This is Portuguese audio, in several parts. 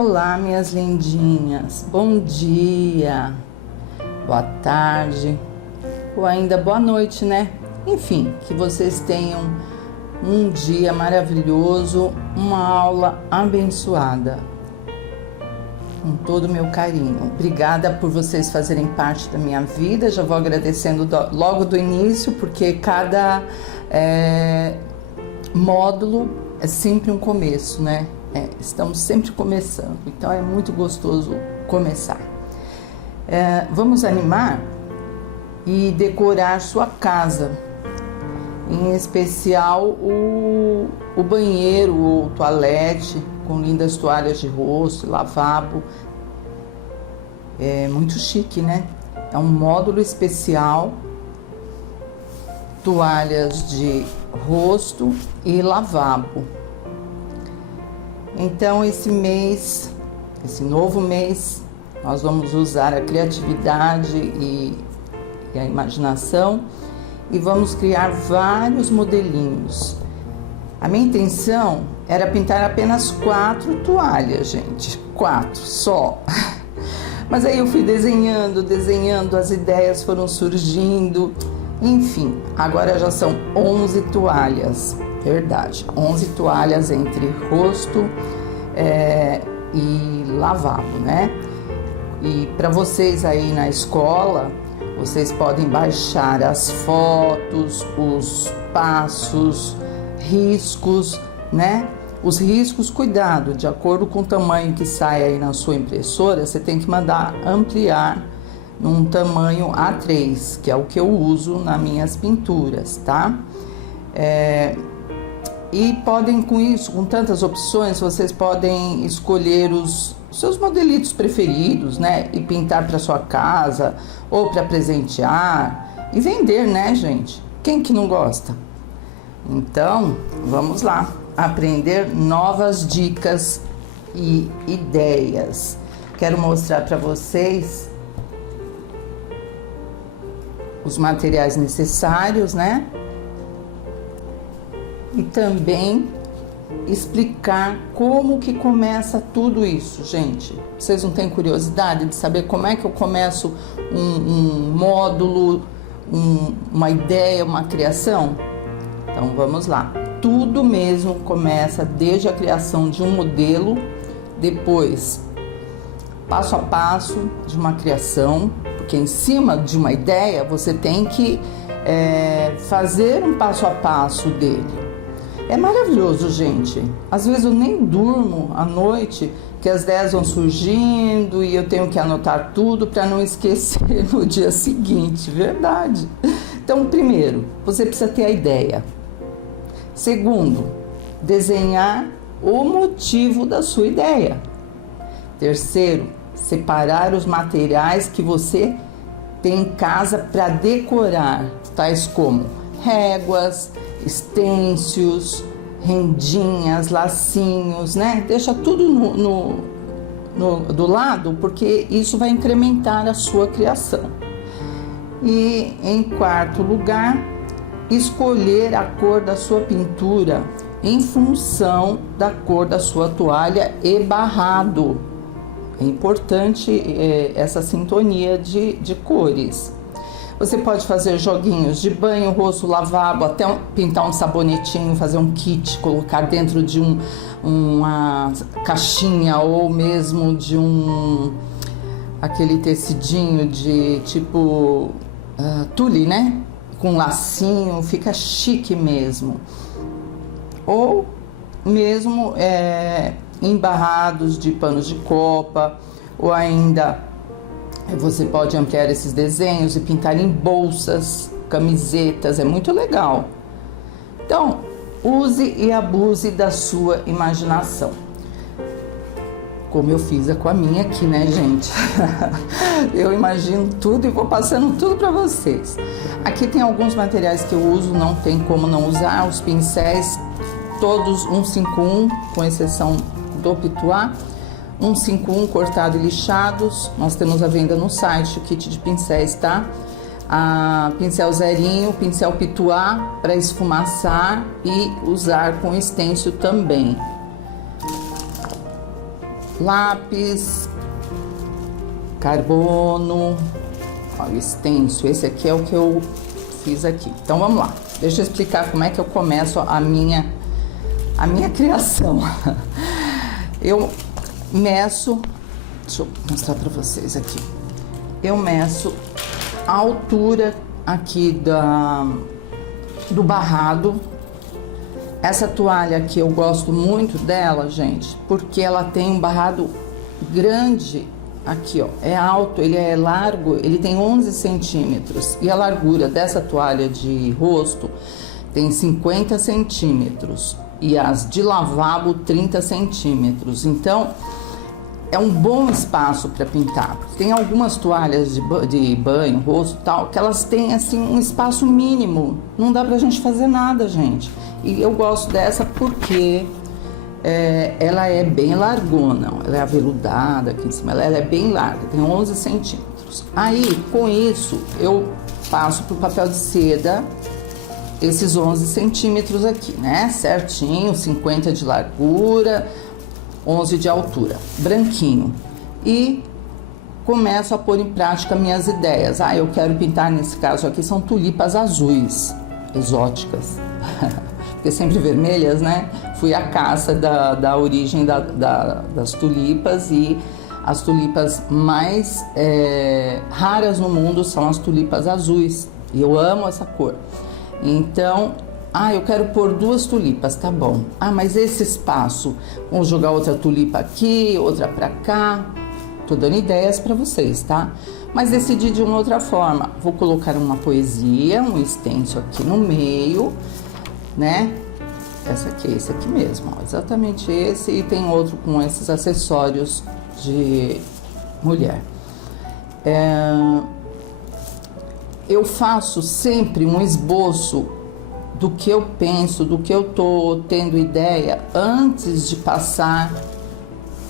Olá, minhas lindinhas, bom dia, boa tarde ou ainda boa noite, né? Enfim, que vocês tenham um dia maravilhoso, uma aula abençoada, com todo o meu carinho. Obrigada por vocês fazerem parte da minha vida, já vou agradecendo logo do início, porque cada módulo é sempre um começo, né? Estamos sempre começando, então é muito gostoso começar. Vamos animar e decorar sua casa, em especial o banheiro ou toalete, com lindas toalhas de rosto, lavabo. É muito chique, né? É um módulo especial, toalhas de rosto e lavabo. Então, esse novo mês, nós vamos usar a criatividade e a imaginação e vamos criar vários modelinhos. A minha intenção era pintar apenas 4 toalhas, gente, 4 só. Mas aí eu fui desenhando, as ideias foram surgindo, enfim, agora já são 11 toalhas. Verdade, 11 toalhas entre rosto e lavabo, né? E para vocês aí na escola, vocês podem baixar as fotos, os passos, riscos, né? Os riscos, cuidado, de acordo com o tamanho que sai aí na sua impressora, você tem que mandar ampliar num tamanho A3, que é o que eu uso nas minhas pinturas, tá? E podem, com isso, com tantas opções, vocês podem escolher os seus modelitos preferidos, né? E pintar para sua casa ou para presentear e vender, né, gente? Quem que não gosta? Então, vamos lá aprender novas dicas e ideias. Quero mostrar para vocês os materiais necessários, né? E também explicar como que começa tudo isso, gente. Vocês não têm curiosidade de saber como é que eu começo um módulo, uma ideia, uma criação? Então vamos lá. Tudo mesmo começa desde a criação de um modelo, depois passo a passo de uma criação, porque em cima de uma ideia você tem que fazer um passo a passo dele. É maravilhoso, gente. Às vezes eu nem durmo à noite, que as ideias vão surgindo e eu tenho que anotar tudo para não esquecer no dia seguinte, verdade. Então, primeiro, você precisa ter a ideia. Segundo, desenhar o motivo da sua ideia. Terceiro, separar os materiais que você tem em casa para decorar, tais como réguas, estêncios, rendinhas, lacinhos, né? Deixa tudo do lado, porque isso vai incrementar a sua criação. E em quarto lugar, escolher a cor da sua pintura em função da cor da sua toalha e barrado. É importante essa sintonia de cores. Você pode fazer joguinhos de banho, rosto, lavabo, até pintar um sabonetinho, fazer um kit, colocar dentro de uma caixinha ou mesmo de aquele tecidinho de tipo tule, né? Com lacinho, fica chique mesmo. Ou mesmo embarrados de panos de copa, ou ainda você pode ampliar esses desenhos e pintar em bolsas, camisetas, é muito legal. Então, use e abuse da sua imaginação. Como eu fiz com a minha aqui, né, gente? Eu imagino tudo e vou passando tudo para vocês. Aqui tem alguns materiais que eu uso, não tem como não usar. Os pincéis, todos 151, com exceção do pituá. 151 cortado e lixados. Nós temos a venda no site, o kit de pincéis, tá? Pincel zerinho, pincel pituá para esfumaçar e usar com estêncil também. lápis, carbono, ó, extenso. Esse aqui é o que eu fiz aqui. Então vamos lá, deixa eu explicar como é que eu começo a minha criação. Eu meço, deixa eu mostrar para vocês aqui. Eu meço a altura aqui do barrado. Essa toalha aqui eu gosto muito dela, gente, porque ela tem um barrado grande aqui, ó. É alto, ele é largo, ele tem 11 centímetros. E a largura dessa toalha de rosto tem 50 centímetros. E as de lavabo, 30 centímetros. Então, é um bom espaço para pintar. Tem algumas toalhas de banho, rosto e tal, que elas têm, assim, um espaço mínimo. Não dá pra gente fazer nada, gente. E eu gosto dessa porque ela é bem largona, ela é aveludada aqui em cima, ela é bem larga, tem 11 centímetros. Aí, com isso, eu passo pro papel de seda esses 11 centímetros aqui, né? Certinho, 50 de largura, 11 de altura, branquinho. E começo a pôr em prática minhas ideias. Eu quero pintar, nesse caso aqui, são tulipas azuis, exóticas. Porque sempre vermelhas, né? Fui à caça da origem das tulipas, e as tulipas mais raras no mundo são as tulipas azuis. E eu amo essa cor. Então, eu quero pôr 2 tulipas, tá bom. Mas esse espaço, vamos jogar outra tulipa aqui, outra pra cá. Tô dando ideias pra vocês, tá? Mas decidi de uma outra forma. Vou colocar uma poesia, um stencil aqui no meio, né? Esse aqui mesmo, ó, exatamente esse. E tem outro com esses acessórios de mulher. Eu faço sempre um esboço do que eu penso, do que eu tô tendo ideia, antes de passar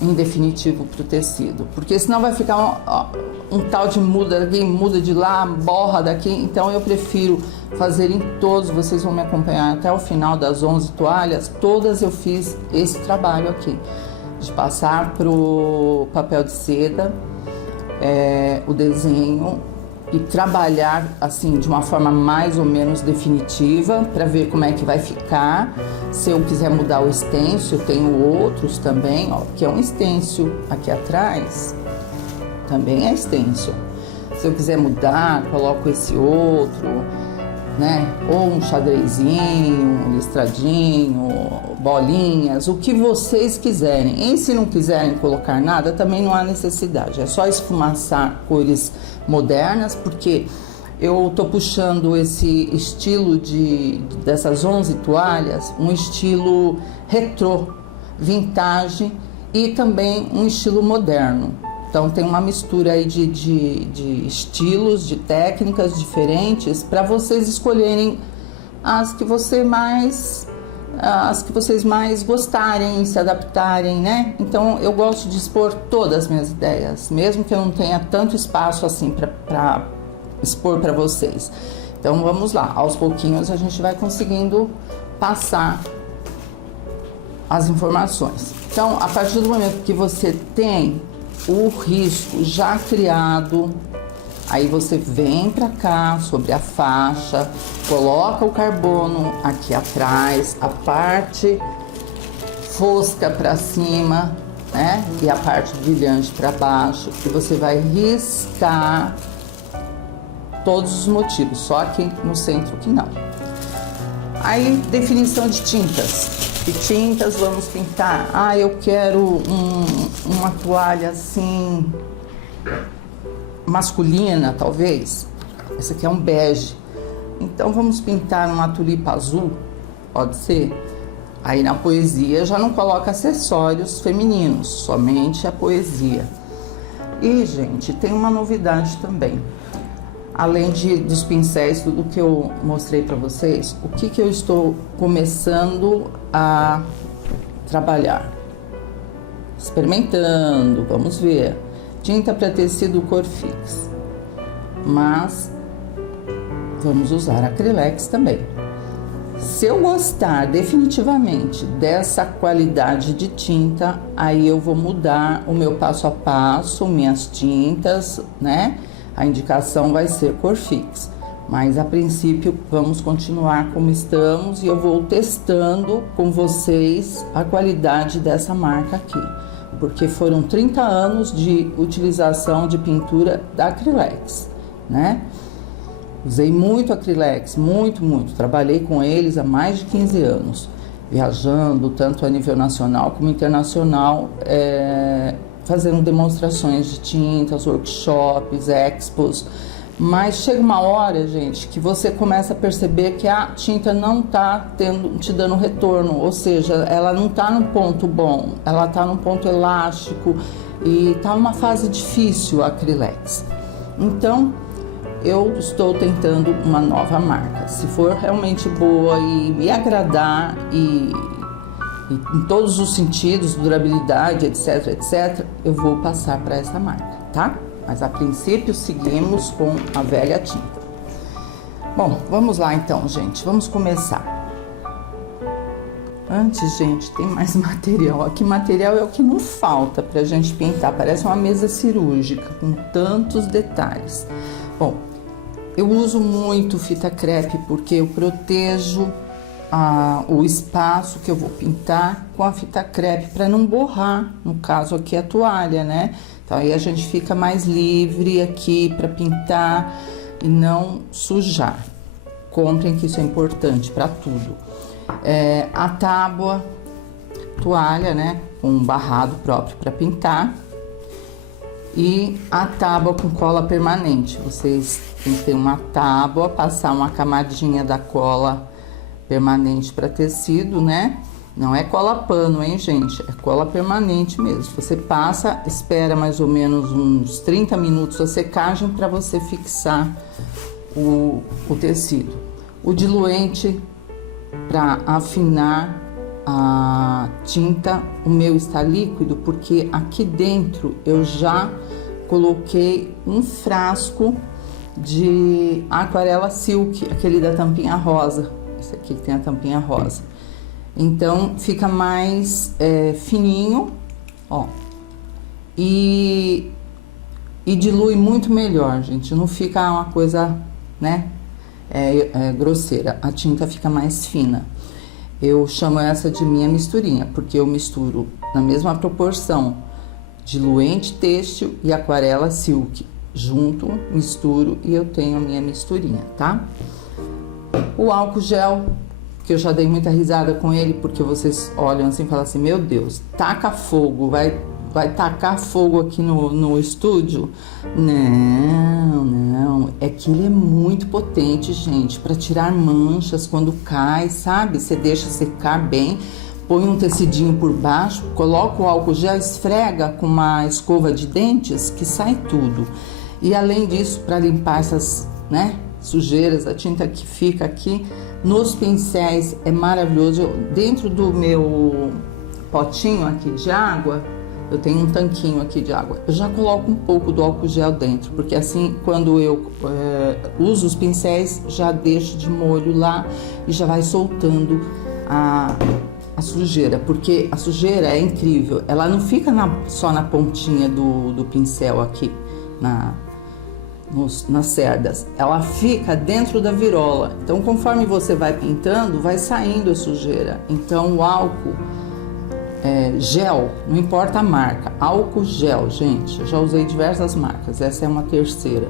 em definitivo pro tecido. Porque senão vai ficar um tal de muda daqui, muda de lá, borra daqui. Então eu prefiro fazer em todos, vocês vão me acompanhar até o final das 11 toalhas, todas eu fiz esse trabalho aqui, de passar pro papel de seda, o desenho, e trabalhar assim de uma forma mais ou menos definitiva para ver como é que vai ficar. Se eu quiser mudar o stencil, eu tenho outros também, ó, que é um stencil aqui atrás, também é stencil. Se eu quiser mudar, coloco esse outro, né? Ou um xadrezinho, um listradinho, bolinhas, o que vocês quiserem. E se não quiserem colocar nada, também não há necessidade. É só esfumaçar cores modernas, porque eu tô puxando esse estilo dessas 11 toalhas, um estilo retrô, vintage, e também um estilo moderno. Então tem uma mistura aí de estilos, de técnicas diferentes, para vocês escolherem as que vocês mais gostarem, se adaptarem, né? Então eu gosto de expor todas as minhas ideias, mesmo que eu não tenha tanto espaço assim para expor para vocês. Então vamos lá, aos pouquinhos a gente vai conseguindo passar as informações. Então, a partir do momento que você tem o risco já criado, aí você vem pra cá sobre a faixa, coloca o carbono aqui atrás, a parte fosca pra cima, né? E a parte brilhante pra baixo, e você vai riscar todos os motivos, só aqui no centro que não. Aí, definição de tintas. Que tintas vamos pintar? Eu quero uma toalha assim, masculina, talvez. Esse aqui é um bege. Então, vamos pintar uma tulipa azul, pode ser? Aí, na poesia, já não coloca acessórios femininos, somente a poesia. E, gente, tem uma novidade também. Além dos pincéis, tudo que eu mostrei para vocês, o que eu estou começando a trabalhar? Experimentando, vamos ver. Tinta para tecido cor fix, mas vamos usar acrylex também. Se eu gostar definitivamente dessa qualidade de tinta, aí eu vou mudar o meu passo a passo, minhas tintas, né? A indicação vai ser Corfix, mas a princípio vamos continuar como estamos e eu vou testando com vocês a qualidade dessa marca aqui, porque foram 30 anos de utilização de pintura da Acrylex, né? Usei muito Acrylex, muito. Trabalhei com eles há mais de 15 anos, viajando tanto a nível nacional como internacional, fazendo demonstrações de tintas, workshops, expos. Mas chega uma hora, gente, que você começa a perceber que a tinta não tá te dando retorno, ou seja, ela não tá num ponto bom, ela tá num ponto elástico e tá numa fase difícil a Acrylex. Então, eu estou tentando uma nova marca. Se for realmente boa e me agradar e em todos os sentidos, durabilidade, etc, eu vou passar para essa marca, tá? Mas a princípio seguimos com a velha tinta. Bom, vamos lá então, gente. Vamos começar. Antes, gente, tem mais material. Aqui material é o que não falta pra gente pintar. Parece uma mesa cirúrgica com tantos detalhes. Bom, eu uso muito fita crepe porque eu protejo o espaço que eu vou pintar com a fita crepe para não borrar, no caso aqui a toalha, né? Então aí a gente fica mais livre aqui para pintar e não sujar. Comprem que isso é importante para tudo. A tábua, toalha, né? Com um barrado próprio para pintar. E a tábua com cola permanente. Vocês têm que ter uma tábua, passar uma camadinha da cola permanente para tecido, né? Não é cola pano, hein, gente? É cola permanente mesmo. Você passa, espera mais ou menos uns 30 minutos a secagem para você fixar o tecido. O diluente para afinar a tinta, o meu está líquido porque aqui dentro eu já coloquei um frasco de aquarela silk, aquele da tampinha rosa, esse aqui que tem a tampinha rosa. Então fica mais fininho, ó, e dilui muito melhor, gente. Não fica uma coisa, né, grosseira. A tinta fica mais fina. Eu chamo essa de minha misturinha, porque eu misturo na mesma proporção diluente têxtil e aquarela silk. Junto, misturo e eu tenho a minha misturinha, tá? O álcool gel, que eu já dei muita risada com ele, porque vocês olham assim e falam assim, meu Deus, taca fogo, vai tacar fogo aqui no estúdio? Não, é que ele é muito potente, gente, para tirar manchas quando cai, sabe? Você deixa secar bem, põe um tecidinho por baixo, coloca o álcool gel, esfrega com uma escova de dentes que sai tudo. E além disso, para limpar essas, né, sujeiras, a tinta que fica aqui nos pincéis é maravilhoso. Dentro do meu potinho aqui de água, eu tenho um tanquinho aqui de água. Eu já coloco um pouco do álcool gel dentro, porque assim, quando eu uso os pincéis, já deixo de molho lá e já vai soltando a sujeira, porque a sujeira é incrível. Ela não fica só na pontinha do pincel aqui, nas cerdas. Ela fica dentro da virola. Então, conforme você vai pintando, vai saindo a sujeira. Então, o álcool gel, não importa a marca, álcool gel, gente, eu já usei diversas marcas, essa é uma terceira.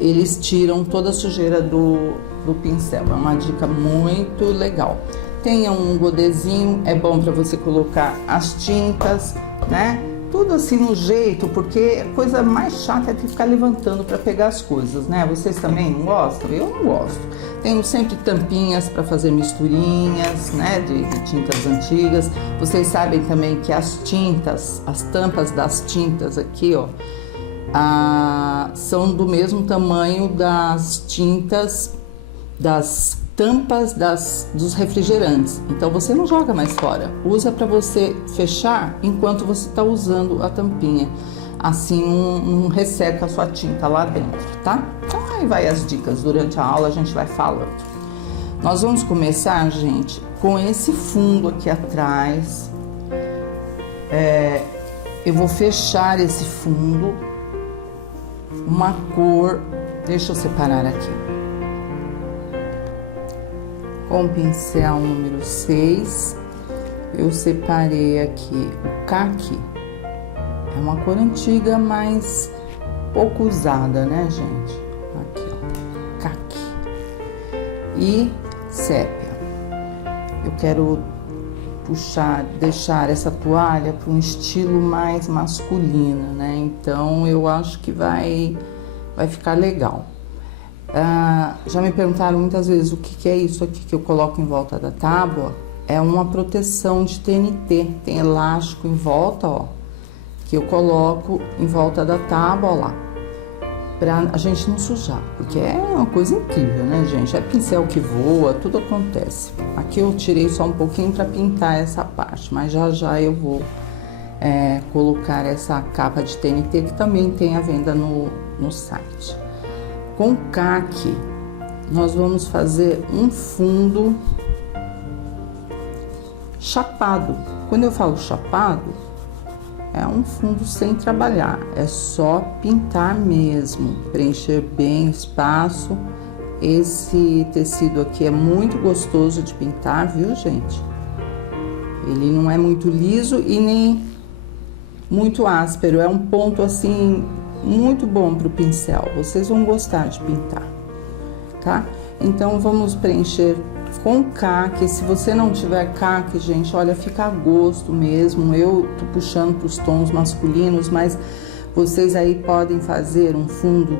Eles tiram toda a sujeira do pincel, é uma dica muito legal. Tenha um godezinho, é bom para você colocar as tintas, né? Tudo assim no jeito, porque a coisa mais chata é ter que ficar levantando para pegar as coisas, né? Vocês também não gostam? Eu não gosto. Tenho sempre tampinhas para fazer misturinhas, né? De tintas antigas. Vocês sabem também que as tampas das tintas aqui, ó, são do mesmo tamanho das tintas, das tampas dos refrigerantes. Então você não joga mais fora, usa para você fechar enquanto você está usando a tampinha, assim não resseca a sua tinta lá dentro, tá? Então aí vai as dicas, durante a aula a gente vai falando. Nós vamos começar, gente, com esse fundo aqui atrás. Eu vou fechar esse fundo, uma cor, deixa eu separar aqui. Com o pincel número 6, eu separei aqui o caqui. É uma cor antiga, mas pouco usada, né, gente? Aqui, ó, caqui. E sépia. Eu quero deixar essa toalha para um estilo mais masculino, né? Então, eu acho que vai ficar legal. Já me perguntaram muitas vezes o que é isso aqui que eu coloco em volta da tábua. É uma proteção de TNT, tem elástico em volta, ó, que eu coloco em volta da tábua, ó lá, pra a gente não sujar, porque é uma coisa incrível, né, gente? É pincel que voa, tudo acontece. Aqui eu tirei só um pouquinho para pintar essa parte, mas já eu vou colocar essa capa de TNT que também tem à venda no site. Com caqui, nós vamos fazer um fundo chapado. Quando eu falo chapado, é um fundo sem trabalhar, é só pintar mesmo, preencher bem o espaço. Esse tecido aqui é muito gostoso de pintar, viu, gente? Ele não é muito liso e nem muito áspero, é um ponto assim muito bom para o pincel, vocês vão gostar de pintar, tá? Então vamos preencher com caqui. Se você não tiver caqui, gente, olha, fica a gosto mesmo. Eu tô puxando para os tons masculinos, mas vocês aí podem fazer um fundo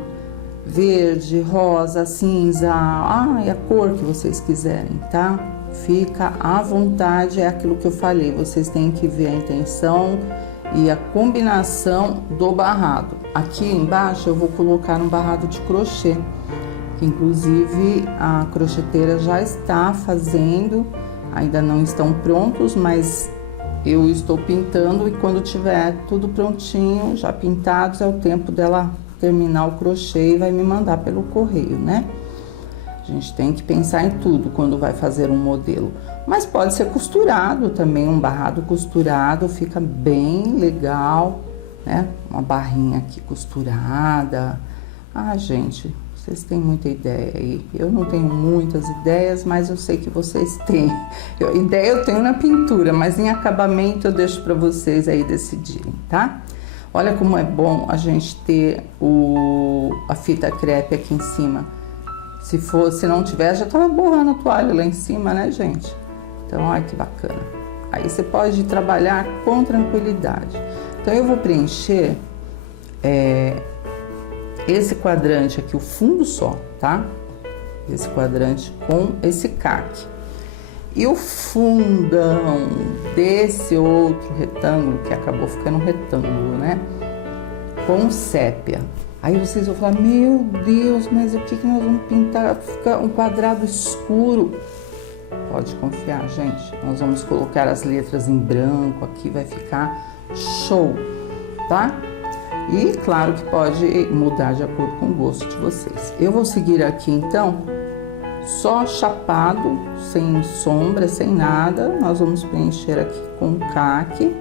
verde, rosa, cinza, a cor que vocês quiserem, tá? Fica à vontade, é aquilo que eu falei, vocês têm que ver a intenção e a combinação do barrado. Aqui embaixo eu vou colocar um barrado de crochê, que inclusive a crocheteira já está fazendo, ainda não estão prontos, mas eu estou pintando e quando tiver tudo prontinho, já pintados, é o tempo dela terminar o crochê e vai me mandar pelo correio, né? A gente tem que pensar em tudo quando vai fazer um modelo. Mas pode ser costurado também, um barrado costurado fica bem legal, né? Uma barrinha aqui costurada. Gente, vocês têm muita ideia aí. Eu não tenho muitas ideias, mas eu sei que vocês têm. Ideia eu tenho na pintura, mas em acabamento eu deixo para vocês aí decidirem, tá? Olha como é bom a gente ter a fita crepe aqui em cima. Se não tiver, já tava borrando a toalha lá em cima, né, gente? Então, olha que bacana. Aí você pode trabalhar com tranquilidade. Então, eu vou preencher esse quadrante aqui, o fundo só, tá? Esse quadrante com esse caqui. E o fundão desse outro retângulo, que acabou ficando um retângulo, né? Com sépia. Aí vocês vão falar, meu Deus, mas o que nós vamos pintar? Fica um quadrado escuro. Pode confiar, gente. Nós vamos colocar as letras em branco aqui, vai ficar show, tá? E claro que pode mudar de acordo com o gosto de vocês. Eu vou seguir aqui então, só chapado, sem sombra, sem nada. Nós vamos preencher aqui com caqui,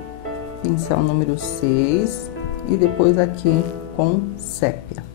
pincel número 6 e depois aqui com sépia.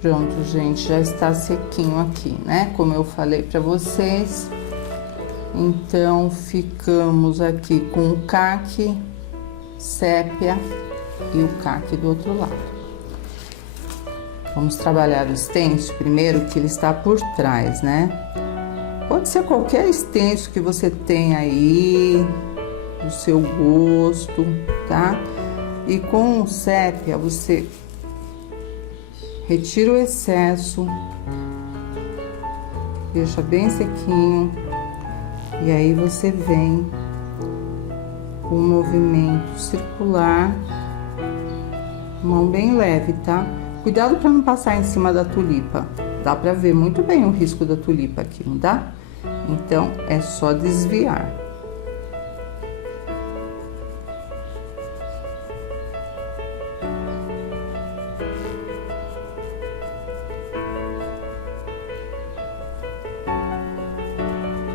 Pronto, gente, já está sequinho aqui, né? Como eu falei para vocês. Então, ficamos aqui com o caqui, sépia e o caqui do outro lado. Vamos trabalhar o stencil primeiro, que ele está por trás, né? Pode ser qualquer stencil que você tenha aí, do seu gosto, tá? E com o sépia, você retira o excesso, deixa bem sequinho E aí você vem com um movimento circular, mão bem leve, tá? Cuidado para não passar em cima da tulipa. Dá para ver muito bem o risco da tulipa aqui, não dá? Então, é só desviar.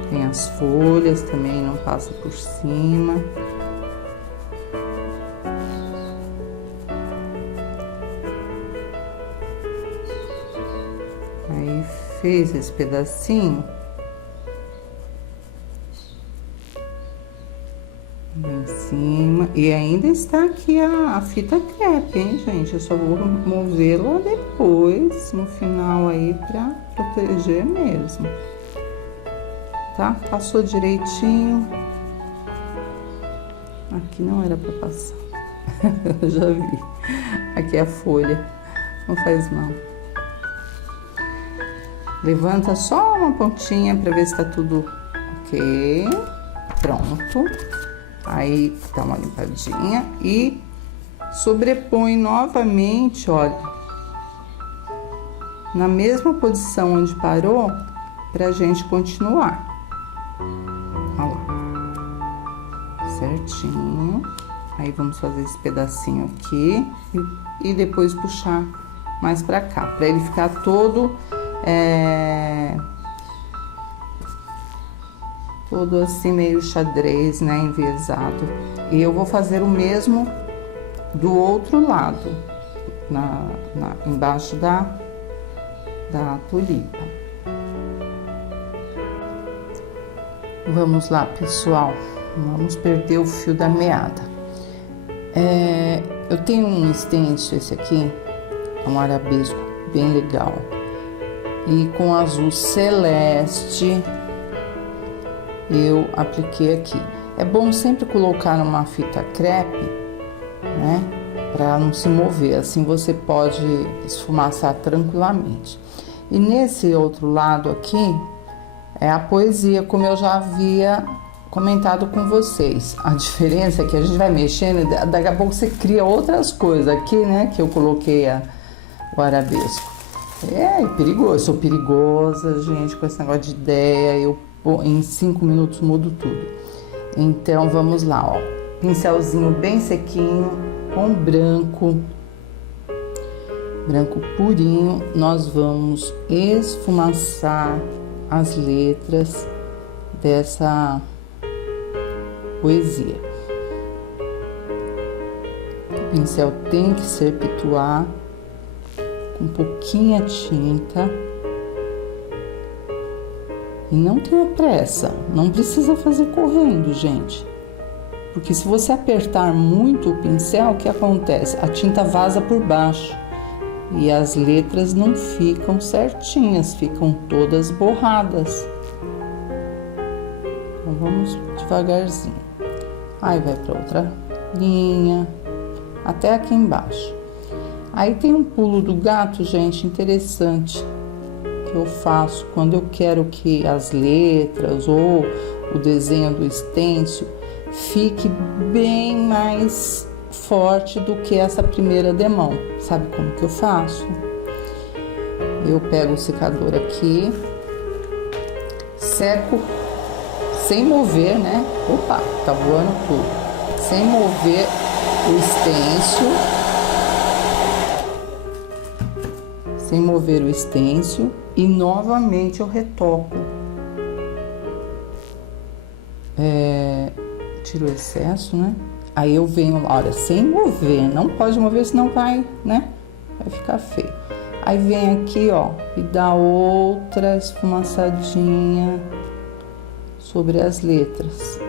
Tem as folhas também, não passa por cima. Aí fez esse pedacinho. Em cima. E ainda está aqui a fita crepe, hein, gente? Eu só vou movê-la depois, no final aí, pra proteger mesmo. Tá? Passou direitinho. Aqui não era pra passar. Eu já vi. Aqui é a folha. Não faz mal. Levanta só uma pontinha pra ver se tá tudo ok. Pronto. Aí dá uma limpadinha e sobrepõe novamente, olha, na mesma posição onde parou, pra gente continuar. Olha lá. Certinho. Aí vamos fazer esse pedacinho aqui e depois puxar mais pra cá, pra ele ficar todo todo assim meio xadrez, né, enviesado. E eu vou fazer o mesmo do outro lado, embaixo da tulipa. Vamos lá, pessoal, vamos perder o fio da meada. Eu tenho um stencil, esse aqui, é um arabesco bem legal. E com azul celeste, eu apliquei aqui. É bom sempre colocar numa fita crepe, né? Pra não se mover, assim você pode esfumaçar tranquilamente. E nesse outro lado aqui, é a poesia, como eu já havia comentado com vocês. A diferença é que a gente vai mexendo, daqui a pouco você cria outras coisas aqui, né? Que eu coloquei o arabesco. É perigoso, eu sou perigosa, gente, com esse negócio de ideia, em 5 minutos mudo tudo. Então, vamos lá, ó. Pincelzinho bem sequinho, com branco purinho, nós vamos esfumaçar as letras dessa poesia. O pincel tem que serpituar com pouquinha tinta. E não tenha pressa, não precisa fazer correndo, gente. Porque se você apertar muito o pincel, o que acontece? A tinta vaza por baixo e as letras não ficam certinhas, ficam todas borradas. Então vamos devagarzinho. Aí vai para outra linha, até aqui embaixo. Aí tem um pulo do gato, gente, interessante, que eu faço quando eu quero que as letras ou o desenho do stencil fique bem mais forte do que essa primeira demão. Sabe como que eu faço? Eu pego o secador aqui, seco sem mover, né? Opa, tá voando tudo. Sem mover o stencil. Sem mover o stencil e novamente eu retoco. Tiro o excesso, né? Aí eu venho, olha, sem mover, não pode mover, senão vai, né? Vai ficar feio. Aí vem aqui, ó, e dá outra esfumaçadinha sobre as letras,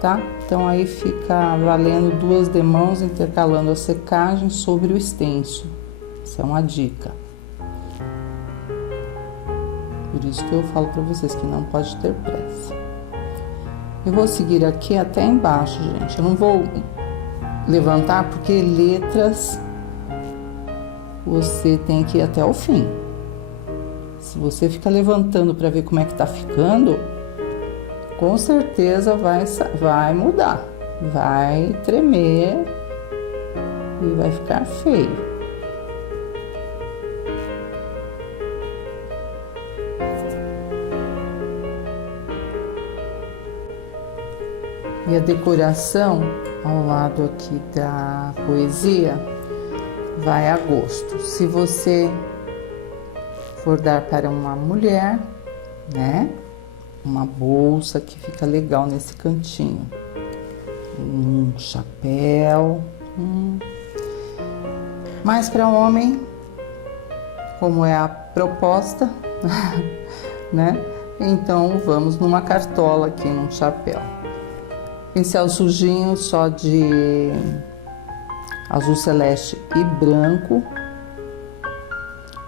tá? Então aí fica valendo 2 demãos intercalando a secagem sobre o stencil. Essa é uma dica. Por isso que eu falo para vocês que não pode ter pressa. Eu vou seguir aqui até embaixo, gente. Eu não vou levantar porque letras você tem que ir até o fim. Se você fica levantando para ver como é que tá ficando, com certeza vai mudar, vai tremer e vai ficar feio. E a decoração ao lado aqui da poesia vai a gosto. Se você for dar para uma mulher, né? Uma bolsa que fica legal nesse cantinho. Um chapéu. Mas para homem, como é a proposta, né? Então vamos numa cartola aqui, num chapéu. Pincel sujinho, só de azul celeste e branco,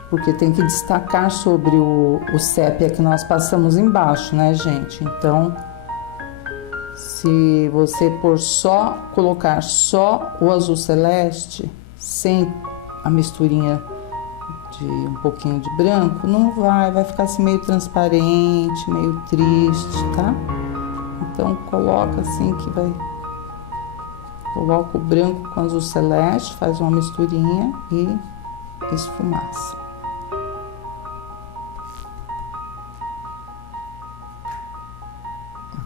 porque tem que destacar sobre o sépia que nós passamos embaixo, né, gente? Então, se você colocar só o azul celeste, sem a misturinha de um pouquinho de branco, não vai ficar assim meio transparente, meio triste, tá? Então, coloca assim que vai... Coloca o branco com azul celeste, faz uma misturinha e esfumaça.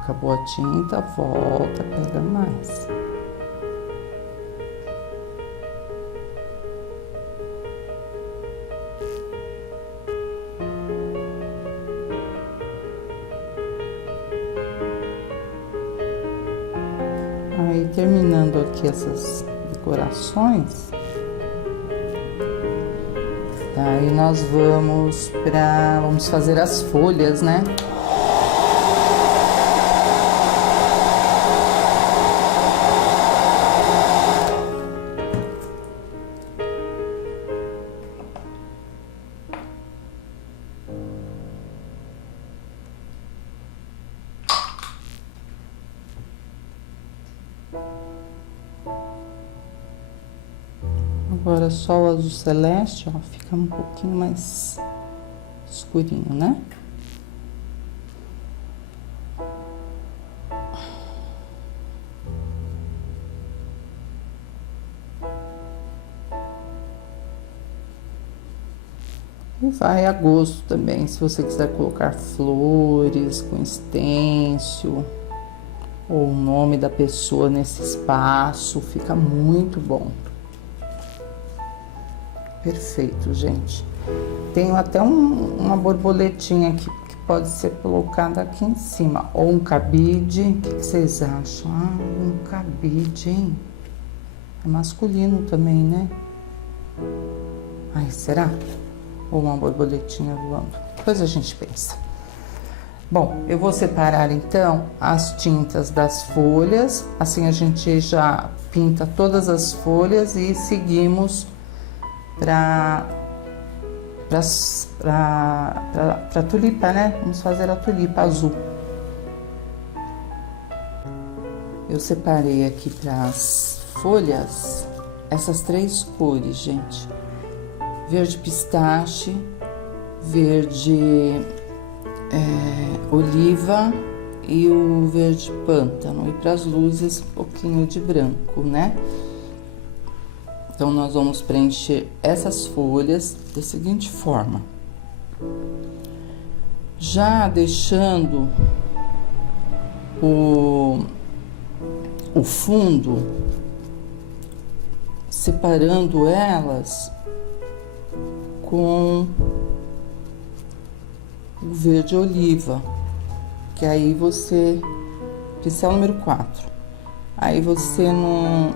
Acabou a tinta, volta, pega mais. Aí, terminando aqui essas decorações, daí nós vamos fazer as folhas, né? Agora só o azul celeste, ó, fica um pouquinho mais escurinho, né? E vai a gosto também, se você quiser colocar flores com estêncil ou o nome da pessoa nesse espaço, fica muito bom. Perfeito, gente. Tenho até uma borboletinha aqui que pode ser colocada aqui em cima. Ou um cabide. O que vocês acham? Ah, um cabide, hein? É masculino também, né? Ai, será? Ou uma borboletinha voando? Depois a gente pensa. Bom, eu vou separar então as tintas das folhas. Assim a gente já pinta todas as folhas e seguimos para tulipa, né? Vamos fazer a tulipa azul. Eu separei aqui para as folhas essas 3 cores, gente. Verde pistache, verde oliva e o verde pântano. E para as luzes, um pouquinho de branco, né? Então, nós vamos preencher essas folhas da seguinte forma. Já deixando o fundo, separando elas com o verde oliva, que aí você... Pincel número 4. Aí você não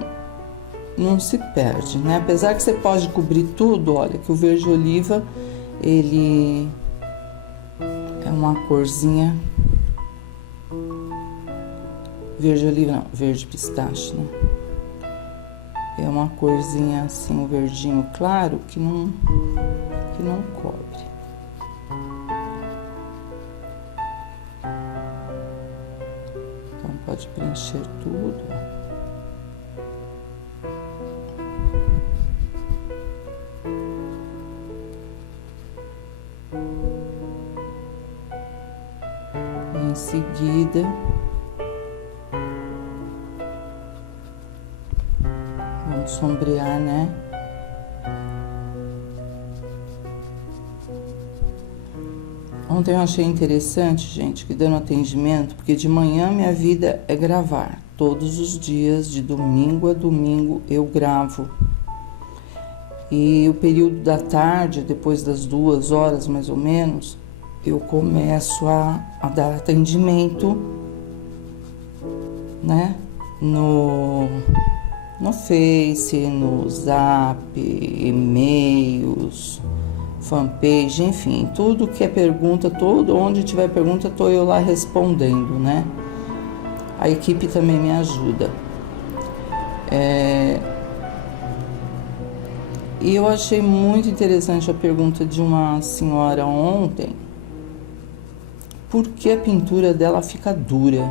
se perde, né? Apesar que você pode cobrir tudo, olha, que o verde oliva, ele é uma corzinha... Verde oliva, não, verde pistache, né? É uma corzinha assim, um verdinho claro, que não cobre. Então, pode preencher tudo, ó. Em seguida, sombrear, né? Ontem eu achei interessante, gente, que dando atendimento, porque de manhã minha vida é gravar. Todos os dias, de domingo a domingo, eu gravo. E o período da tarde, depois das 2 horas mais ou menos, eu começo a dar atendimento, né? No Face, no Zap, e-mails, fanpage, enfim, tudo que é pergunta, onde tiver pergunta, estou eu lá respondendo, né? A equipe também me ajuda. E eu achei muito interessante a pergunta de uma senhora ontem, por que a pintura dela fica dura,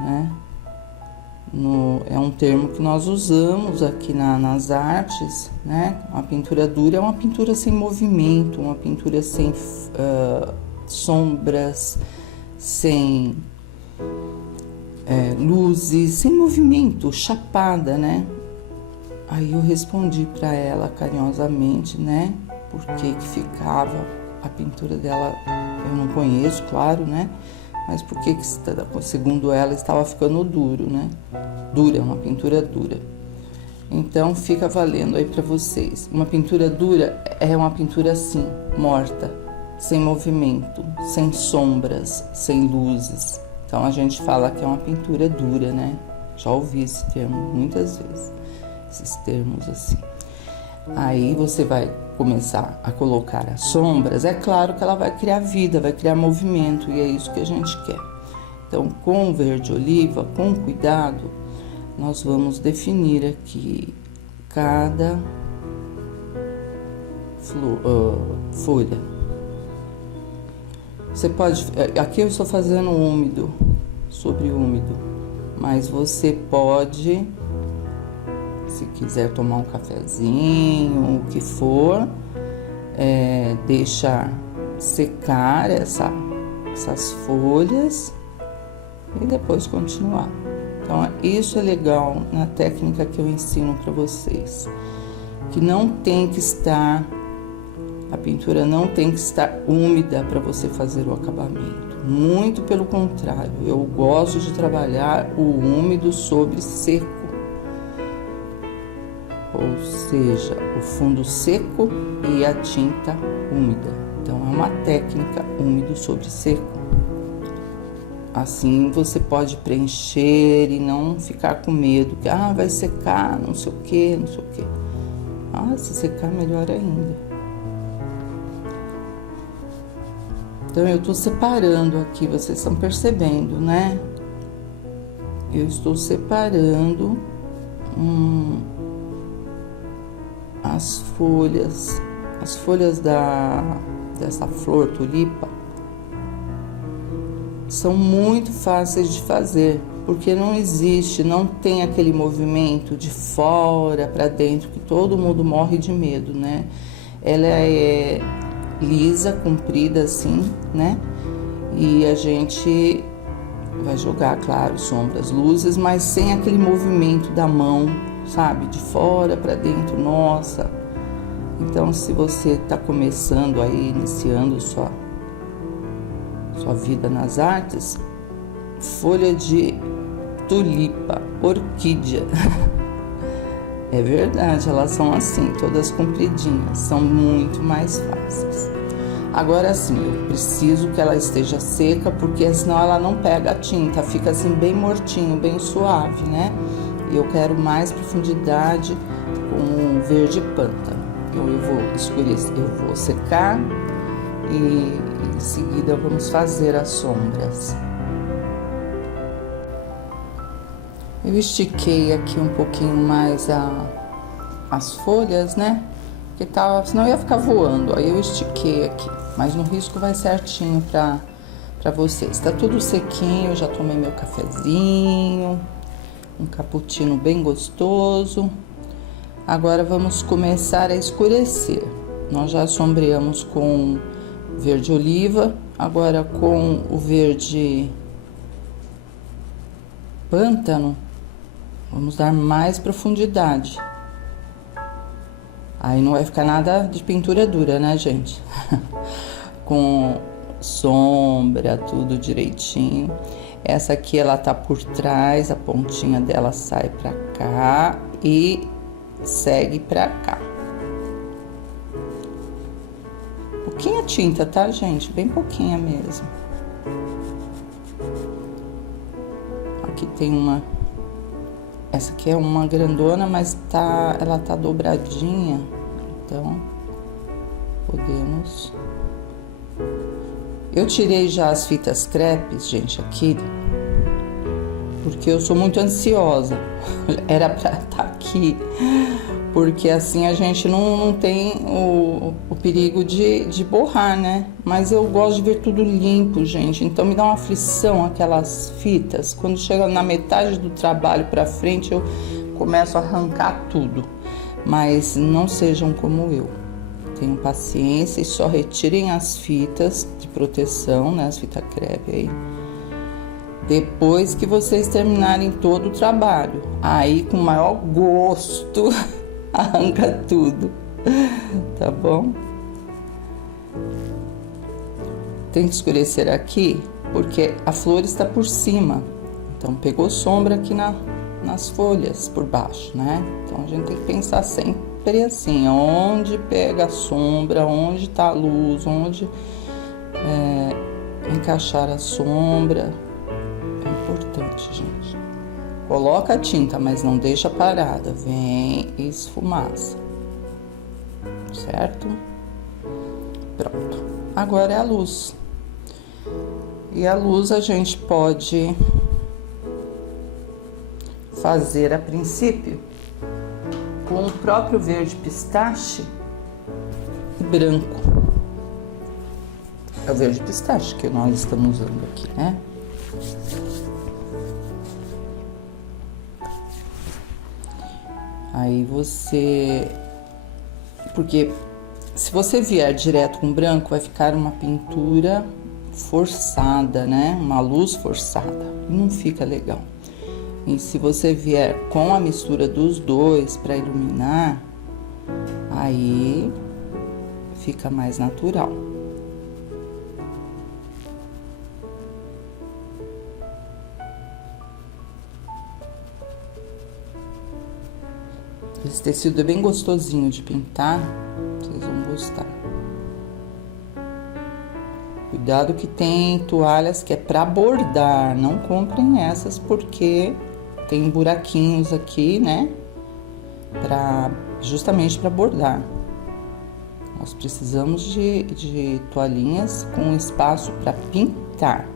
né? É um termo que nós usamos aqui nas artes, né? Uma pintura dura é uma pintura sem movimento, uma pintura sem sombras, sem luzes, sem movimento, chapada, né? Aí eu respondi para ela carinhosamente, né? Por que ficava a pintura dela, eu não conheço, claro, né? Mas por que, segundo ela, estava ficando duro, né? Dura, uma pintura dura. Então, fica valendo aí para vocês. Uma pintura dura é uma pintura assim, morta, sem movimento, sem sombras, sem luzes. Então, a gente fala que é uma pintura dura, né? Já ouvi esse termo muitas vezes, esses termos assim. Aí você vai começar a colocar as sombras, é claro que ela vai criar vida, vai criar movimento, e é isso que a gente quer. Então, com o verde oliva, com cuidado, nós vamos definir aqui cada folha. Você pode, aqui eu estou fazendo úmido, sobre úmido, mas você pode, se quiser tomar um cafezinho, o que for, deixar secar essas folhas e depois continuar. Então, isso é legal na técnica que eu ensino para vocês, que não tem que estar, a pintura não tem que estar úmida para você fazer o acabamento. Muito pelo contrário, eu gosto de trabalhar o úmido sobre seco. Ou seja, o fundo seco e a tinta úmida. Então, é uma técnica úmido sobre seco. Assim, você pode preencher e não ficar com medo que vai secar, não sei o que, não sei o que. Se secar, melhor ainda. Então, eu estou separando aqui, vocês estão percebendo, né? Eu estou separando as folhas dessa flor tulipa são muito fáceis de fazer, porque não tem aquele movimento de fora para dentro que todo mundo morre de medo, né? Ela é lisa, comprida assim, né? E a gente vai jogar, claro, sombras, luzes, mas sem aquele movimento da mão, sabe? De fora para dentro, nossa. Então, se você está começando aí, iniciando sua vida nas artes, folha de tulipa, orquídea. É verdade, elas são assim, todas compridinhas, são muito mais fáceis. Agora sim, eu preciso que ela esteja seca, porque senão ela não pega a tinta, fica assim bem mortinho, bem suave, né? E eu quero mais profundidade com o verde pântano. Então eu vou escurecer, eu vou secar e em seguida vamos fazer as sombras. Eu estiquei aqui um pouquinho mais as folhas, né? Porque senão ia ficar voando. Aí eu estiquei aqui, mas no risco vai certinho para vocês. Tá tudo sequinho, eu já tomei meu cafezinho, um cappuccino bem gostoso. Agora vamos começar a escurecer. Nós já sombreamos com verde oliva, agora com o verde pântano, Vamos dar mais profundidade. Aí não vai ficar nada de pintura dura, né, gente? Com sombra, tudo direitinho. Essa aqui, ela tá por trás, a pontinha dela sai pra cá e segue pra cá. Pouquinha tinta, tá, gente? Bem pouquinha mesmo. Aqui tem uma... Essa aqui é uma grandona, mas ela tá dobradinha, então podemos... Eu tirei já as fitas crepes, gente, aqui, porque eu sou muito ansiosa. Era pra estar aqui, porque assim a gente não tem o perigo de borrar, né? Mas eu gosto de ver tudo limpo, gente, então me dá uma aflição aquelas fitas. Quando chega na metade do trabalho pra frente, eu começo a arrancar tudo. Mas não sejam como eu. Tenham paciência e só retirem as fitas de proteção, né? As fitas crepe aí. Depois que vocês terminarem todo o trabalho. Aí, com o maior gosto, arranca tudo. Tá bom? Tem que escurecer aqui, porque a flor está por cima. Então, pegou sombra aqui nas folhas, por baixo, né? Então, a gente tem que pensar sempre assim, onde pega a sombra, onde tá a luz, onde encaixar a sombra. É importante, gente. Coloca a tinta, mas não deixa parada, vem e esfumaça. Certo? Pronto. Agora é a luz. E a luz a gente pode fazer a princípio com o próprio verde pistache e branco. É o verde pistache que nós estamos usando aqui, né? Aí você... Porque se você vier direto com branco, vai ficar uma pintura forçada, né? Uma luz forçada. E não fica legal. E se você vier com a mistura dos dois para iluminar, aí fica mais natural. Esse tecido é bem gostosinho de pintar, vocês vão gostar. Cuidado que tem toalhas que é para bordar, não comprem essas porque tem buraquinhos aqui, né? Justamente para bordar. Nós precisamos de toalhinhas com espaço para pintar.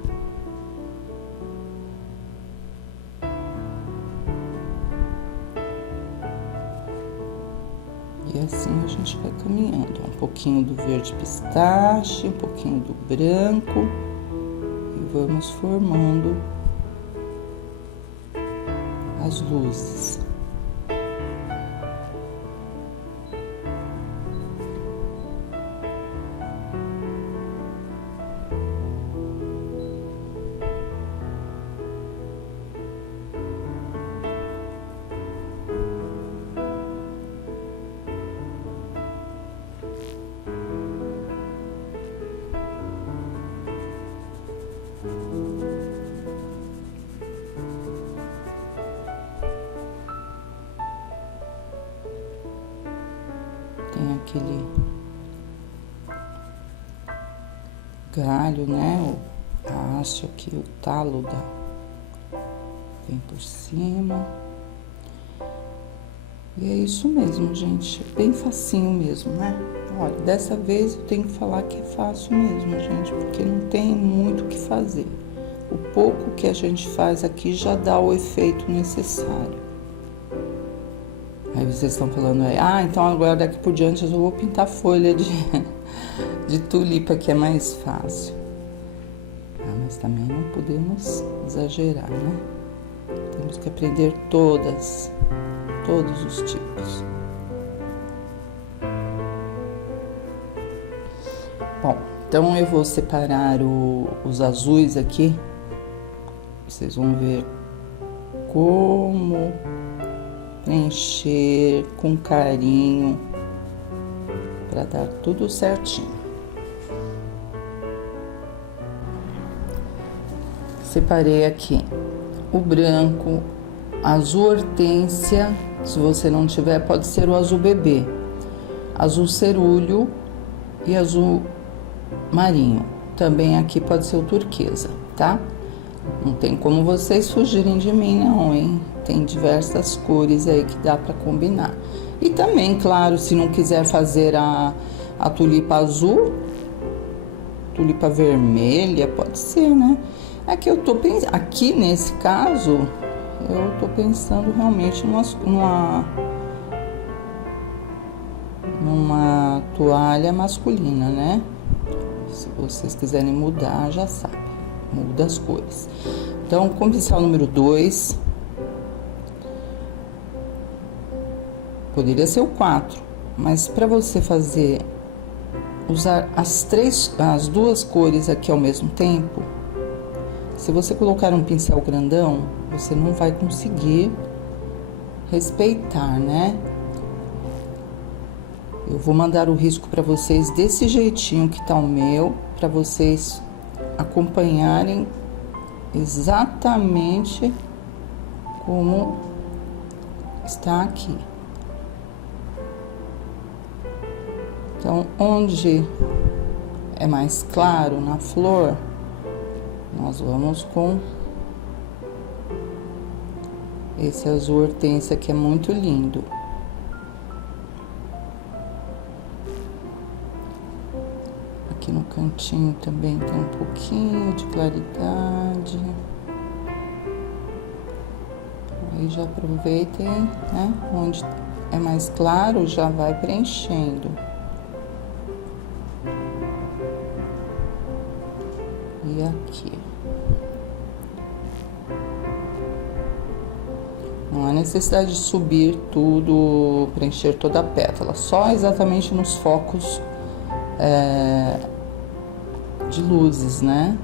E assim a gente vai caminhando. Um pouquinho do verde pistache, um pouquinho do branco. E vamos formando as luzes. Tem aquele galho, né? A haste aqui, o talo vem por cima. E é isso mesmo, gente. Bem facinho mesmo, né? Olha, dessa vez eu tenho que falar que é fácil mesmo, gente, porque não tem muito o que fazer. O pouco que a gente faz aqui já dá o efeito necessário. Aí vocês estão falando aí, então agora daqui por diante eu vou pintar folha de tulipa, que é mais fácil. Mas também não podemos exagerar, né? Temos que aprender todos os tipos. Bom, então eu vou separar os azuis aqui. Vocês vão ver como preencher com carinho para dar tudo certinho. Separei aqui o branco, azul hortênsia, se você não tiver pode ser o azul bebê, azul cerúleo e azul marinho. Também aqui pode ser o turquesa, tá? Não tem como vocês fugirem de mim não, hein? Tem diversas cores aí que dá para combinar. E também, claro, se não quiser fazer a tulipa azul, tulipa vermelha, pode ser, né? É que eu tô pensando, aqui nesse caso, eu tô pensando realmente numa toalha masculina, né? Se vocês quiserem mudar, já sabe, muda as cores. Então, com o pincel número 2, poderia ser o 4, mas para você usar as duas cores aqui ao mesmo tempo, se você colocar um pincel grandão, você não vai conseguir respeitar, né? Eu vou mandar o risco para vocês desse jeitinho que tá o meu, para vocês acompanharem exatamente como está aqui. Então, onde é mais claro na flor, nós vamos com esse azul hortênsia que é muito lindo. Aqui no cantinho também tem um pouquinho de claridade. Aí já aproveitem, né? Onde é mais claro, já vai preenchendo. E aqui. Não há necessidade de subir tudo, preencher toda a pétala, só exatamente nos focos de luzes, né?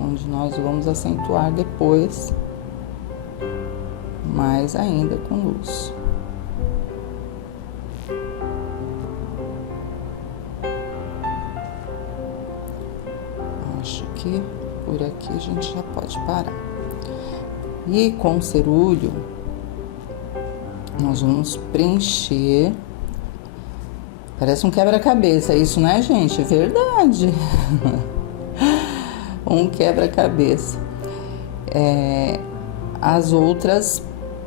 Onde nós vamos acentuar depois, mais ainda com luz. Acho que por aqui a gente já pode parar. E com o cerúleo, nós vamos preencher. Parece um quebra-cabeça isso, né, gente? É verdade. Um quebra-cabeça. As outras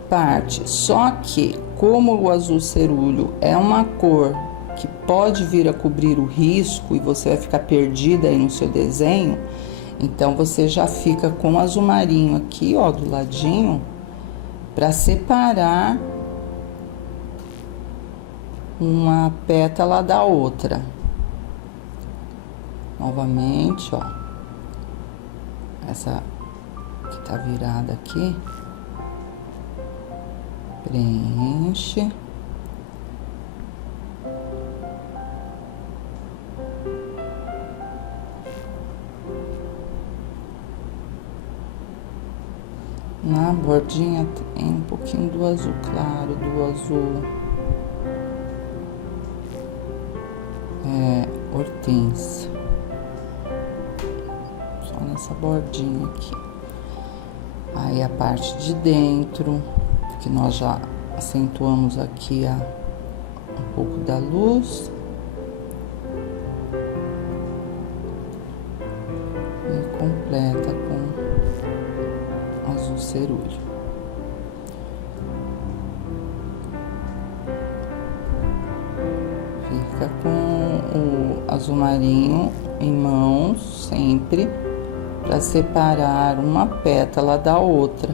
partes. Só que, como o azul cerúleo é uma cor que pode vir a cobrir o risco e você vai ficar perdida aí no seu desenho, então você já fica com o azul marinho aqui, ó, do ladinho, para separar uma pétala da outra. Novamente, ó, essa que tá virada aqui, preenche. Na bordinha tem um pouquinho do azul claro, do azul hortênsia. Só nessa bordinha aqui. Aí a parte de dentro, que nós já acentuamos aqui um pouco da luz. E completa com azul cerúleo. Fica com o azul marinho em mãos sempre para separar uma pétala da outra,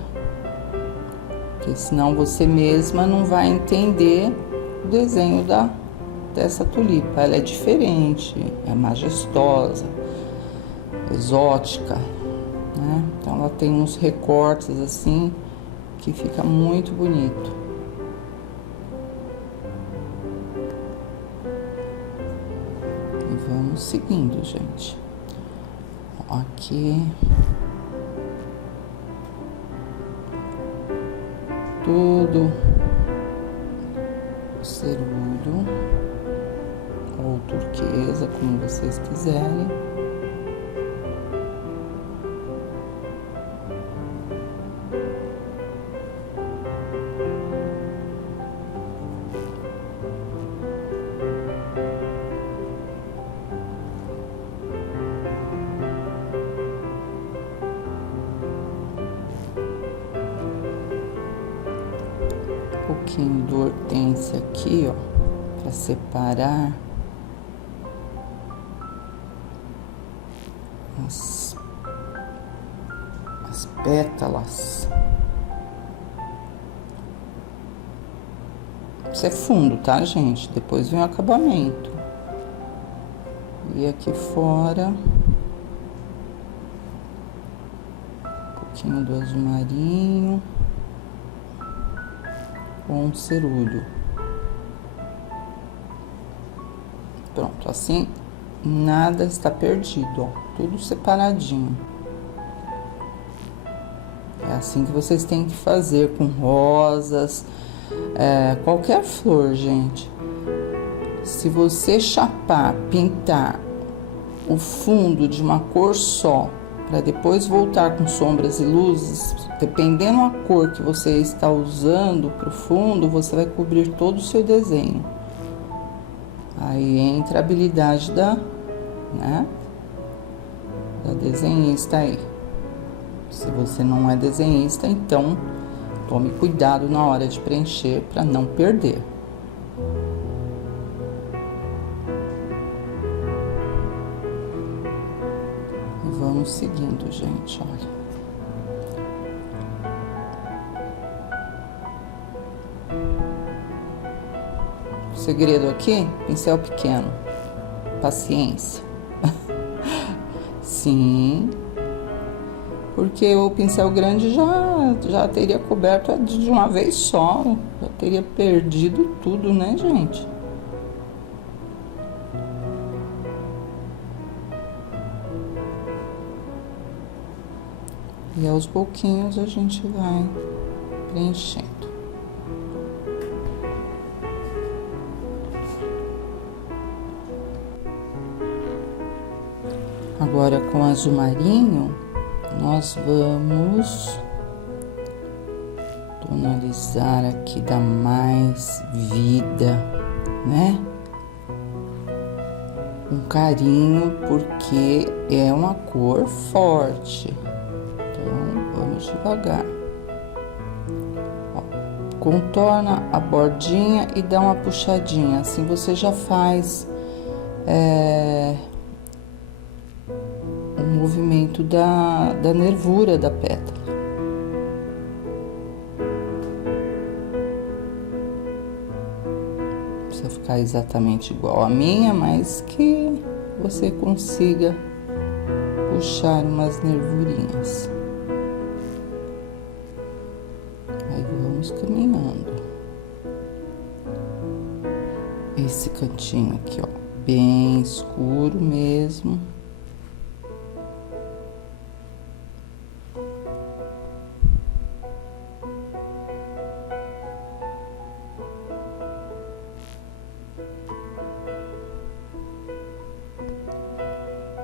porque senão você mesma não vai entender o desenho dessa tulipa. Ela é diferente, é majestosa, exótica, né? Então ela tem uns recortes assim que fica muito bonito. E vamos seguindo, gente. Aqui tudo cerúleo ou turquesa, como vocês quiserem. Um pouquinho do hortênsia aqui, ó, para separar as pétalas. Isso é fundo, tá, gente? Depois vem o acabamento. E aqui fora, um pouquinho do azul marinho com cerúleo. Pronto, assim nada está perdido, ó, tudo separadinho. É assim que vocês têm que fazer com rosas, qualquer flor, gente. Se você chapar, pintar o fundo de uma cor só, para depois voltar com sombras e luzes, dependendo da cor que você está usando para o fundo, você vai cobrir todo o seu desenho. Aí entra a habilidade da desenhista aí. Se você não é desenhista, então tome cuidado na hora de preencher para não perder. E vamos seguindo, gente, olha. O segredo aqui, pincel pequeno, paciência. Sim, porque o pincel grande já teria coberto de uma vez só, já teria perdido tudo, né, gente? E aos pouquinhos a gente vai preenchendo. Agora com azul marinho, nós vamos tonalizar aqui, dar mais vida, né? Com carinho, porque é uma cor forte. Então, vamos devagar. Ó, contorna a bordinha e dá uma puxadinha. Assim você já faz o movimento da nervura da pétala. Não precisa ficar exatamente igual a minha, mas que você consiga puxar umas nervurinhas. Aí vamos caminhando. Esse cantinho aqui, ó, bem escuro mesmo.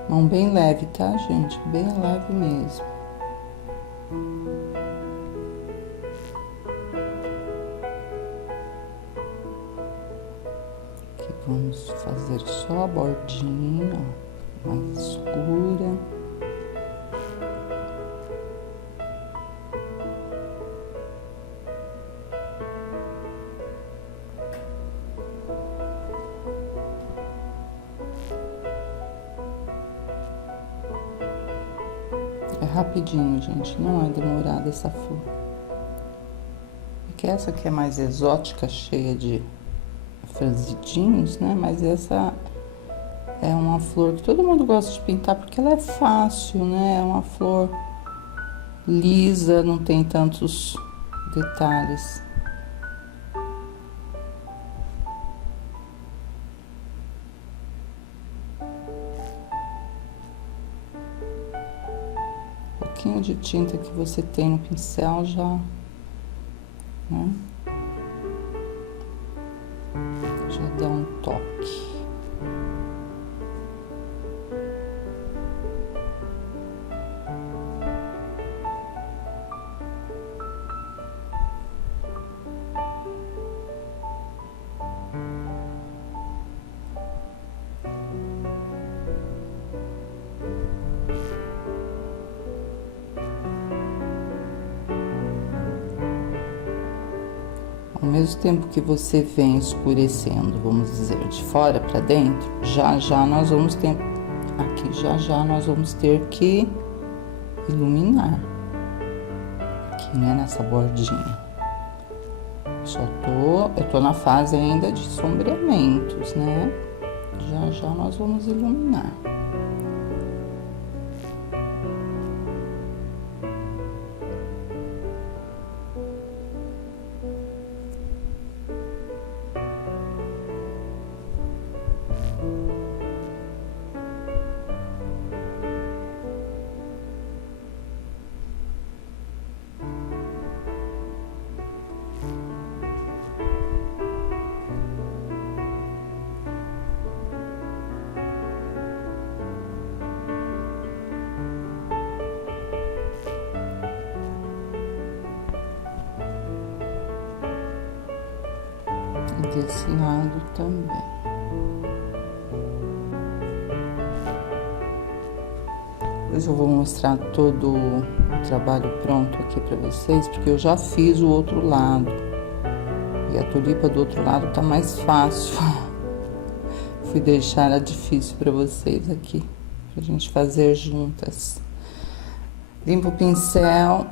Mão bem leve, tá, gente? Bem leve mesmo. Aqui vamos fazer só a bordinha, ó, mais escura. É rapidinho, gente, não é demorada essa flor. Porque essa aqui é mais exótica, cheia de franzidinhos, né? Mas essa é uma flor que todo mundo gosta de pintar porque ela é fácil, né? É uma flor lisa, não tem tantos detalhes. Um pouquinho de tinta que você tem no pincel já, né? Já dá um toque. Ao mesmo tempo que você vem escurecendo, vamos dizer, de fora para dentro, já nós vamos ter aqui, já nós vamos ter que iluminar aqui, né, nessa bordinha. Eu tô na fase ainda de sombreamentos, né? Já nós vamos iluminar. Desse lado também. Depois eu vou mostrar todo o trabalho pronto aqui para vocês, porque eu já fiz o outro lado. E a tulipa do outro lado tá mais fácil. Fui deixar ela difícil para vocês aqui, pra gente fazer juntas. Limpa o pincel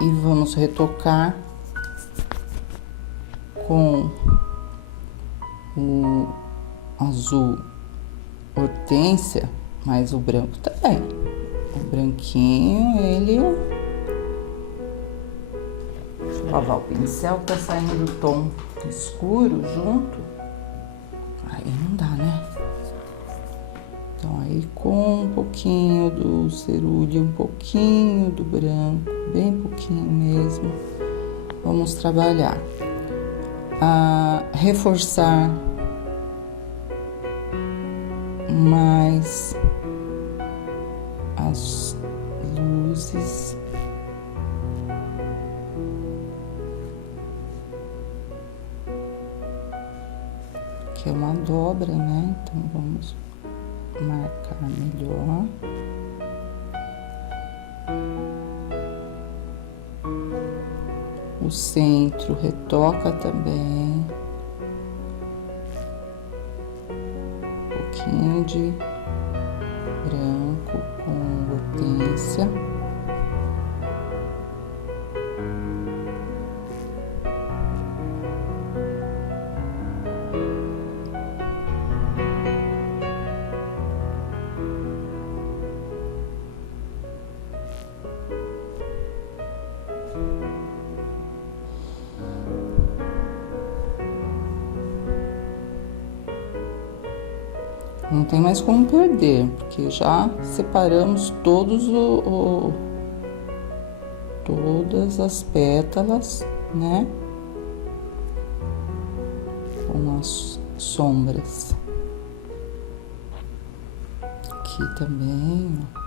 e vamos retocar com o azul hortênsia, mas o branco também. O branquinho, ele... Deixa eu lavar o pincel, tá saindo do tom escuro junto. Aí não dá, né? Então, aí com um pouquinho do cerúleo, um pouquinho do branco, bem pouquinho mesmo, vamos trabalhar. Reforçar mais as luzes. Que é uma dobra, né? Então vamos marcar melhor. O centro retoca também. Um pouquinho de branco com hortênsia. Não tem mais como perder, porque já separamos todas as pétalas, né? Com as sombras. Aqui também, ó.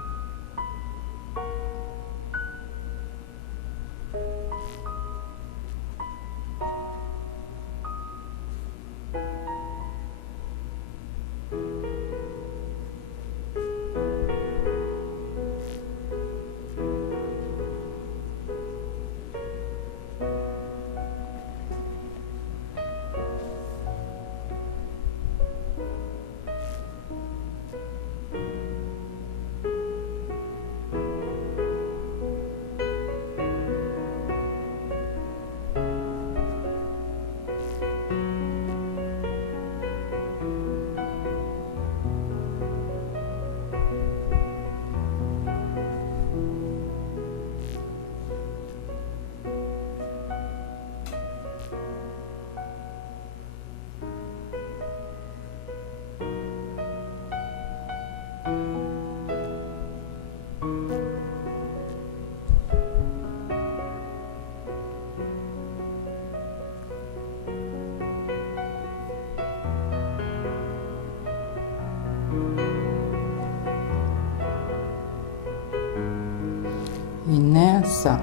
Nessa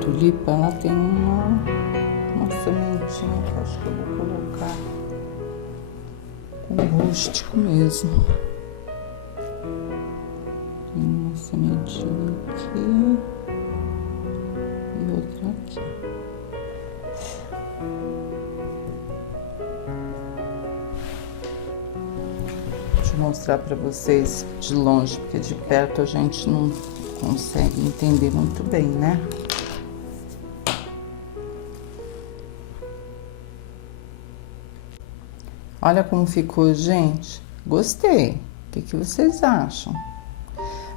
tulipa, ela tem uma sementinha que eu acho que eu vou colocar com rústico mesmo. Tem uma sementinha aqui e outra aqui. Deixa eu mostrar para vocês de longe, porque de perto a gente não consegue entender muito bem, né? Olha como ficou, gente. Gostei. O que vocês acham?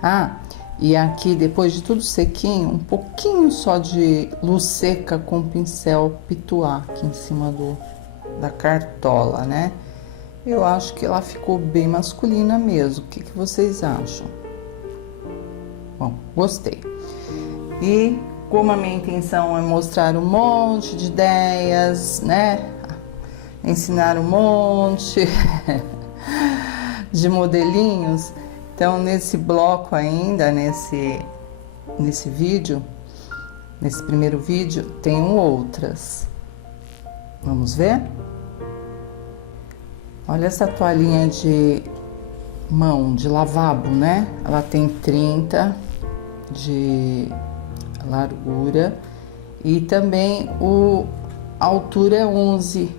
Ah, e aqui, depois de tudo sequinho, um pouquinho só de luz seca com pincel pituá aqui em cima da cartola, né? Eu acho que ela ficou bem masculina mesmo. O que vocês acham? Bom, gostei. E como a minha intenção é mostrar um monte de ideias, né? Ensinar um monte de modelinhos. Então, nesse bloco ainda, nesse vídeo, nesse primeiro vídeo, tem outras. Vamos ver? Olha essa toalhinha de mão, de lavabo, né? Ela tem 30 de largura e também a altura é 11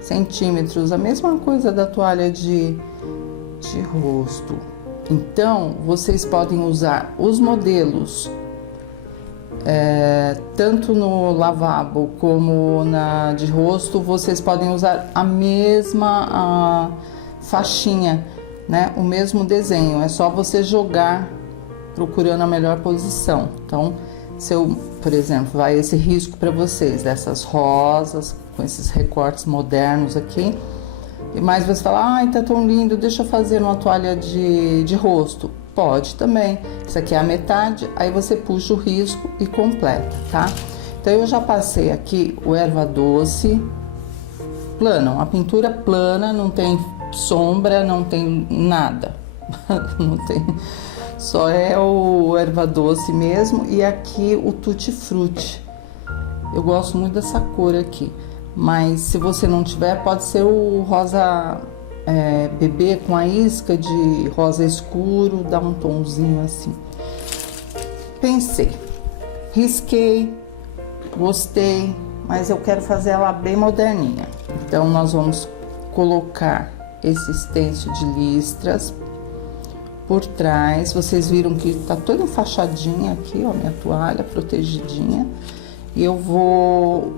centímetros, a mesma coisa da toalha de rosto. Então, vocês podem usar os modelos tanto no lavabo como na de rosto, vocês podem usar a mesma faixinha, né? O mesmo desenho, é só você jogar procurando a melhor posição. Então, se eu, por exemplo, vai esse risco para vocês, dessas rosas, com esses recortes modernos aqui, mas você fala, ai, tá tão lindo, deixa eu fazer uma toalha de rosto. Pode também, isso aqui é a metade, aí você puxa o risco e completa, tá? Então eu já passei aqui o erva doce plana, uma pintura plana, não tem sombra, não tem nada, não tem, só é o erva doce mesmo, e aqui o tutti frutti. Eu gosto muito dessa cor aqui, mas se você não tiver, pode ser o rosa bebê com a isca de rosa escuro, dá um tomzinho assim. Pensei, risquei, gostei, mas eu quero fazer ela bem moderninha. Então nós vamos colocar esse stencil de listras por trás. Vocês viram que tá toda enfaixadinha aqui, ó, minha toalha protegidinha. E eu vou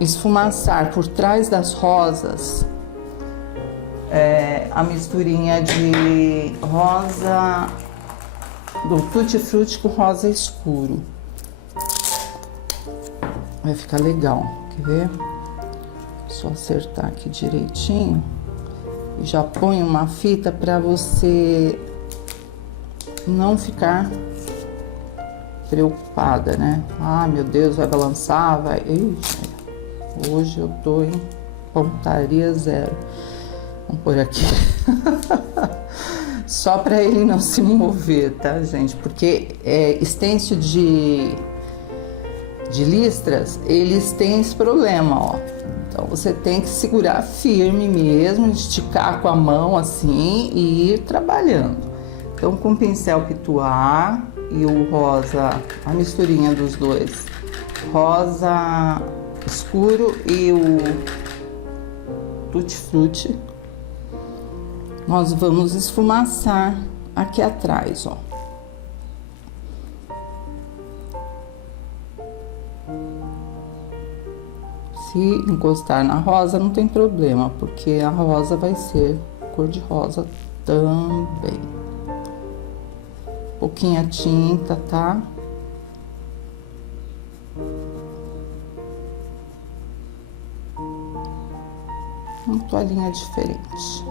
esfumaçar por trás das rosas a misturinha de rosa, do tutti frutti com rosa escuro. Vai ficar legal, quer ver? Só acertar aqui direitinho. E já põe uma fita para você não ficar preocupada, né? Ah, meu Deus, vai balançar, vai... Ixi, hoje eu tô em pontaria zero. Vamos por aqui. Só para ele não se mover, tá, gente? Porque stencil de listras, eles têm esse problema, ó. Então você tem que segurar firme mesmo, esticar com a mão assim e ir trabalhando. Então com o pincel pituá e o rosa, a misturinha dos dois, rosa escuro e o tutti frutti, nós vamos esfumaçar aqui atrás, ó. Se encostar na rosa não tem problema, porque a rosa vai ser cor de rosa também. Pouquinha tinta, tá? Uma toalhinha diferente.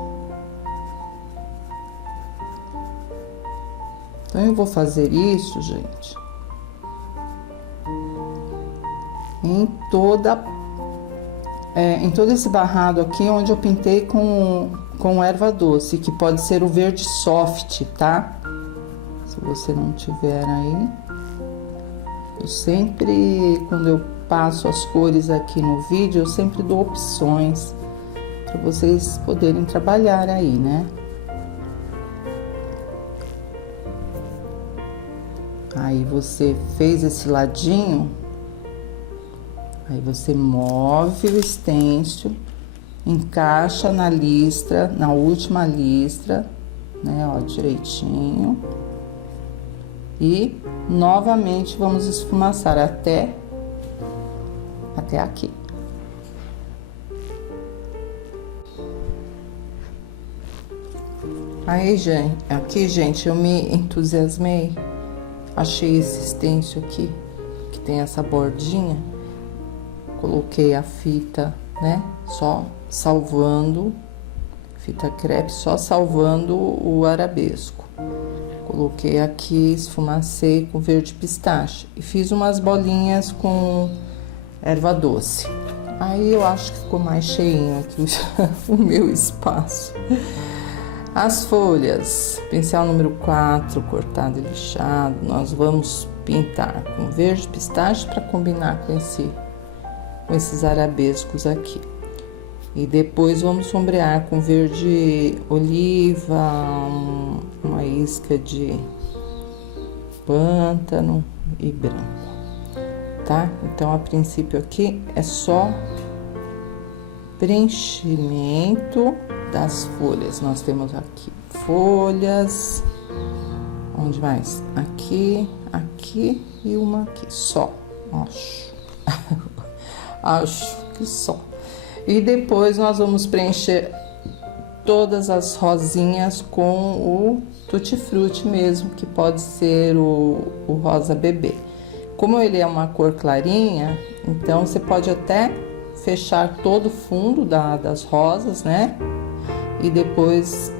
Então eu vou fazer isso, gente, em todo esse barrado aqui onde eu pintei com erva doce, que pode ser o verde soft, tá? Se você não tiver aí, eu sempre, quando eu passo as cores aqui no vídeo, eu sempre dou opções para vocês poderem trabalhar aí, né? Aí você fez esse ladinho, aí você move o stencil, encaixa na listra, na última listra, né, ó, direitinho. E novamente vamos esfumaçar até aqui. Aí, gente, eu me entusiasmei. Achei esse stencil aqui, que tem essa bordinha. Coloquei a fita, né, só salvando, fita crepe, só salvando o arabesco. Coloquei aqui, esfumacei com verde pistache e fiz umas bolinhas com erva doce. Aí eu acho que ficou mais cheinho aqui o meu espaço. As folhas, pincel número 4, cortado e lixado, nós vamos pintar com verde pistache para combinar com esses arabescos aqui. E depois vamos sombrear com verde oliva, uma isca de pântano e branco, tá? Então, a princípio aqui é só preenchimento das folhas. Nós temos aqui folhas, onde mais? Aqui, aqui e uma aqui, só, acho. Acho que só. E depois nós vamos preencher todas as rosinhas com o Tutti Frutti mesmo, que pode ser o rosa bebê. Como ele é uma cor clarinha, então você pode até fechar todo o fundo das rosas, né? E depois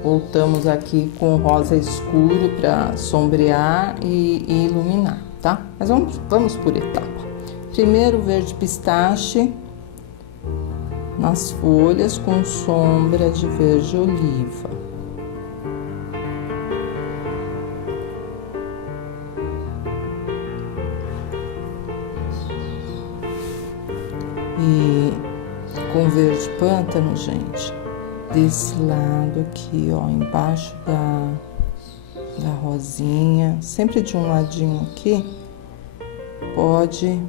voltamos aqui com rosa escuro para sombrear e iluminar, tá? Mas vamos por etapa. Primeiro, verde pistache nas folhas com sombra de verde oliva. E com verde pântano, gente, desse lado aqui, ó, embaixo da rosinha, sempre de um ladinho aqui, pode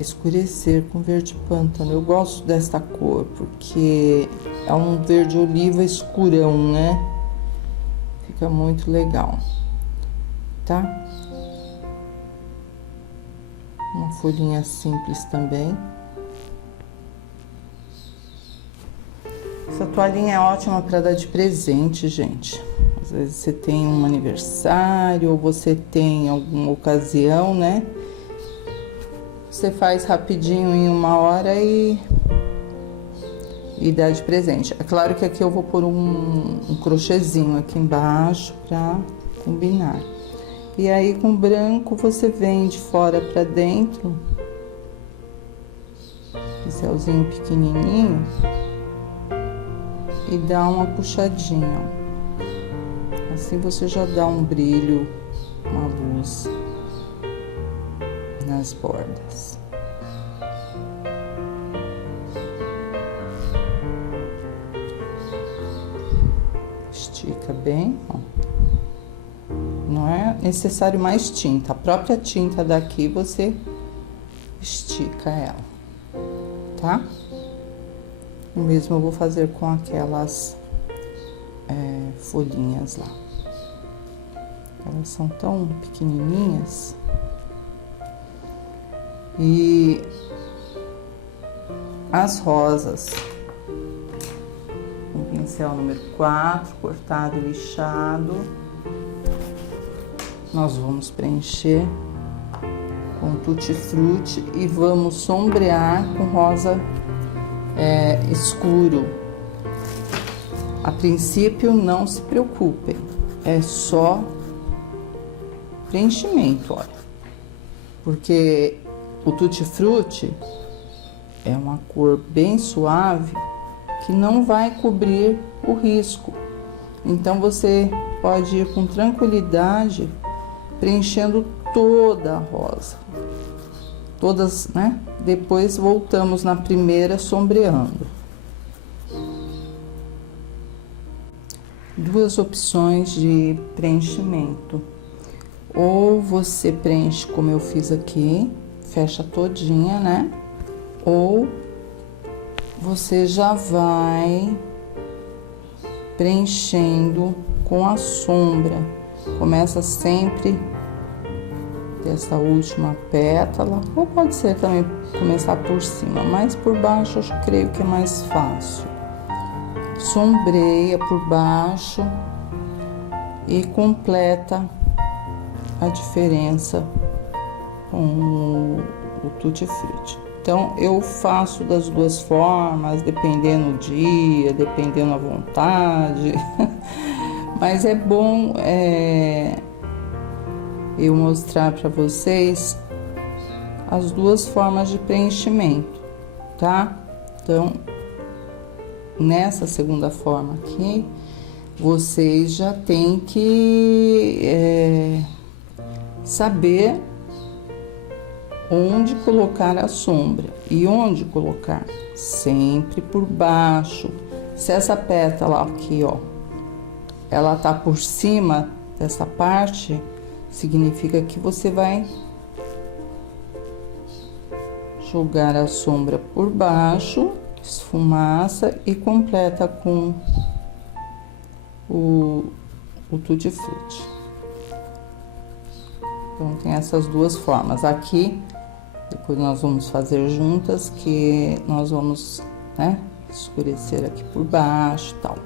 escurecer com verde pântano. Eu gosto dessa cor porque é um verde oliva escurão, né? Fica muito legal, tá? Uma folhinha simples também. Essa toalhinha é ótima para dar de presente, gente. Às vezes você tem um aniversário ou você tem alguma ocasião, né? Você faz rapidinho em 1 hora e dá de presente. É claro que aqui eu vou pôr um crochêzinho aqui embaixo para combinar. E aí com branco você vem de fora para dentro, pincelzinho pequenininho, e dá uma puxadinha, ó. Assim você já dá um brilho, uma luz nas bordas. Estica bem, ó. Não é necessário mais tinta, a própria tinta daqui você estica ela, tá? O mesmo eu vou fazer com aquelas folhinhas lá. Elas são tão pequenininhas. E as rosas, com pincel número 4, cortado e lixado, nós vamos preencher com Tutti Frutti e vamos sombrear com rosa escuro. A princípio, não se preocupem, é só preenchimento, olha, porque o Tutti Frutti é uma cor bem suave que não vai cobrir o risco. Então você pode ir com tranquilidade preenchendo toda a rosa. Todas, né? Depois voltamos na primeira sombreando. Duas opções de preenchimento. Ou você preenche como eu fiz aqui, fecha todinha, né? Ou você já vai preenchendo com a sombra. Começa sempre dessa última pétala, ou pode ser também começar por cima, mas por baixo eu creio que é mais fácil. Sombreia por baixo e completa a diferença com o Tutti Frutti. Então, eu faço das duas formas, dependendo do dia, dependendo da vontade. Mas é bom eu mostrar para vocês as duas formas de preenchimento, tá? Então, nessa segunda forma aqui, vocês já têm que saber onde colocar a sombra. E onde colocar? Sempre por baixo. Se essa pétala aqui, ó, ela tá por cima dessa parte, significa que você vai jogar a sombra por baixo, esfumaça e completa com o Tutti Frutti. Então, tem essas duas formas. Aqui, depois nós vamos fazer juntas, que nós vamos, né, escurecer aqui por baixo e tal.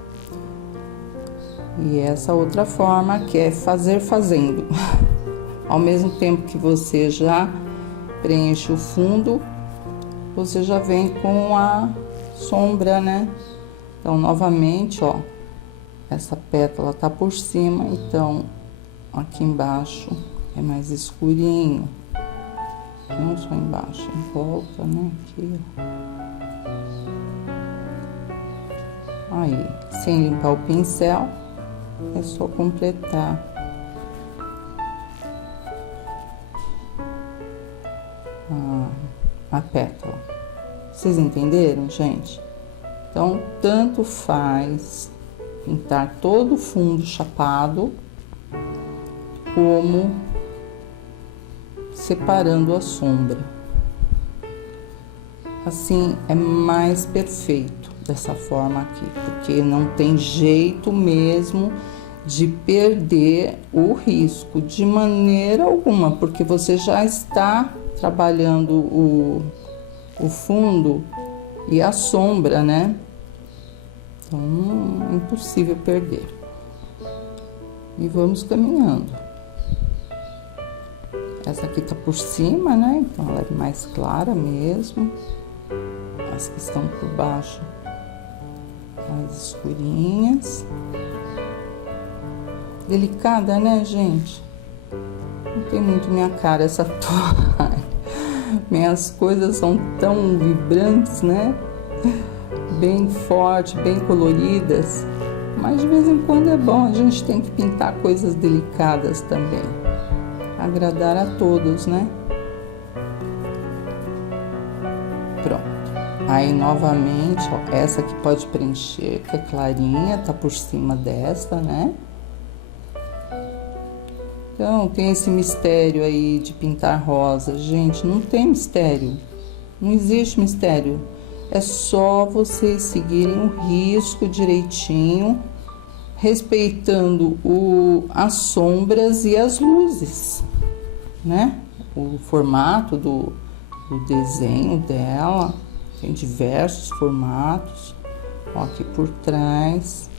E essa outra forma, que é fazer fazendo. Ao mesmo tempo que você já preenche o fundo, você já vem com a sombra, né? Então, novamente, ó, essa pétala tá por cima, então, aqui embaixo é mais escurinho. Não só embaixo, em volta, né? Aqui, ó. Aí, sem limpar o pincel, é só completar a pétala. Vocês entenderam, gente? Então, tanto faz pintar todo o fundo chapado, como separando a sombra. Assim é mais perfeito dessa forma aqui, porque não tem jeito mesmo de perder o risco de maneira alguma, porque você já está trabalhando o fundo e a sombra, né? Então, é impossível perder. E vamos caminhando. Essa aqui tá por cima, né? Então, ela é mais clara mesmo. As que estão por baixo, mais escurinhas. Delicada, né, gente? Não tem muito minha cara essa toalha. Minhas coisas são tão vibrantes, né? Bem forte, bem coloridas. Mas de vez em quando é bom, a gente tem que pintar coisas delicadas também. Agradar a todos, né? Pronto. Aí, novamente, ó, essa aqui pode preencher, que é clarinha, tá por cima desta, né? Então, tem esse mistério aí de pintar rosa. Gente, não tem mistério. Não existe mistério. É só vocês seguirem o risco direitinho, respeitando as sombras e as luzes, né? O formato do desenho dela, tem diversos formatos. Ó, aqui por trás,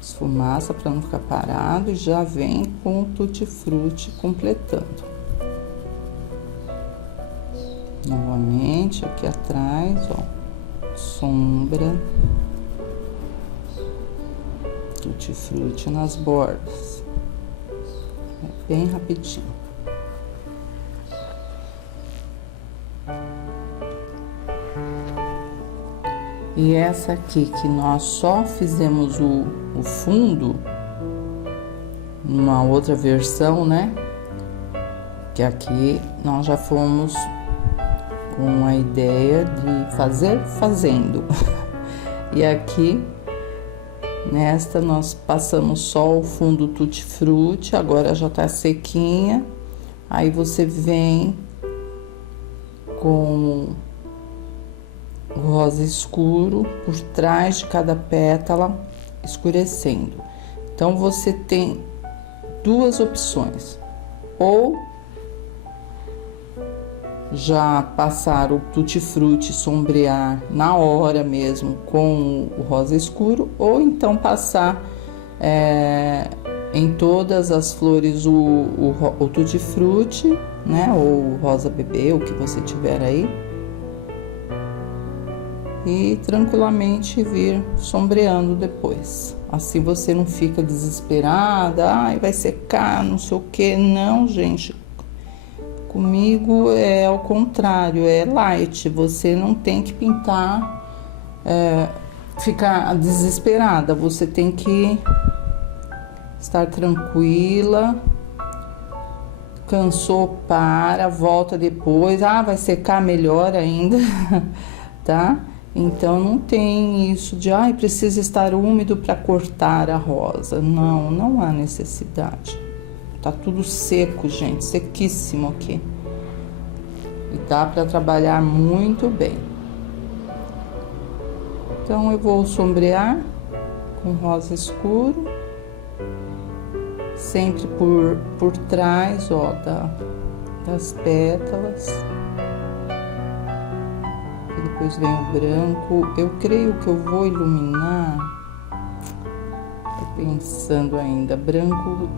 esfumaça para não ficar parado, e já vem com o Tutti Frutti completando. Novamente, aqui atrás, ó, sombra, Tutti Frutti nas bordas. É bem rapidinho. E essa aqui que nós só fizemos o fundo, numa outra versão, né? Que aqui nós já fomos com a ideia de fazer fazendo. E aqui, nesta, nós passamos só o fundo tutti-frutti, agora já tá sequinha. Aí você vem com o rosa escuro por trás de cada pétala, escurecendo. Então, você tem duas opções: ou já passar o tutti-frutti, sombrear na hora mesmo com o rosa escuro, ou então passar em todas as flores o tutti-frutti, né, ou o rosa bebê, o que você tiver aí, e tranquilamente vir sombreando depois. Assim você não fica desesperada, ai, vai secar, não sei o que. Não, gente, comigo é ao contrário, é light. Você não tem que pintar, ficar desesperada, você tem que estar tranquila. Cansou, para, volta depois, vai secar melhor ainda, tá? Então, não tem isso de, precisa estar úmido para cortar a rosa. Não, não há necessidade. Tá tudo seco, gente, sequíssimo aqui. E dá para trabalhar muito bem. Então, eu vou sombrear com rosa escuro, sempre por trás, ó, das pétalas. Depois vem o branco. Eu creio que eu vou iluminar. Tô pensando ainda. Branco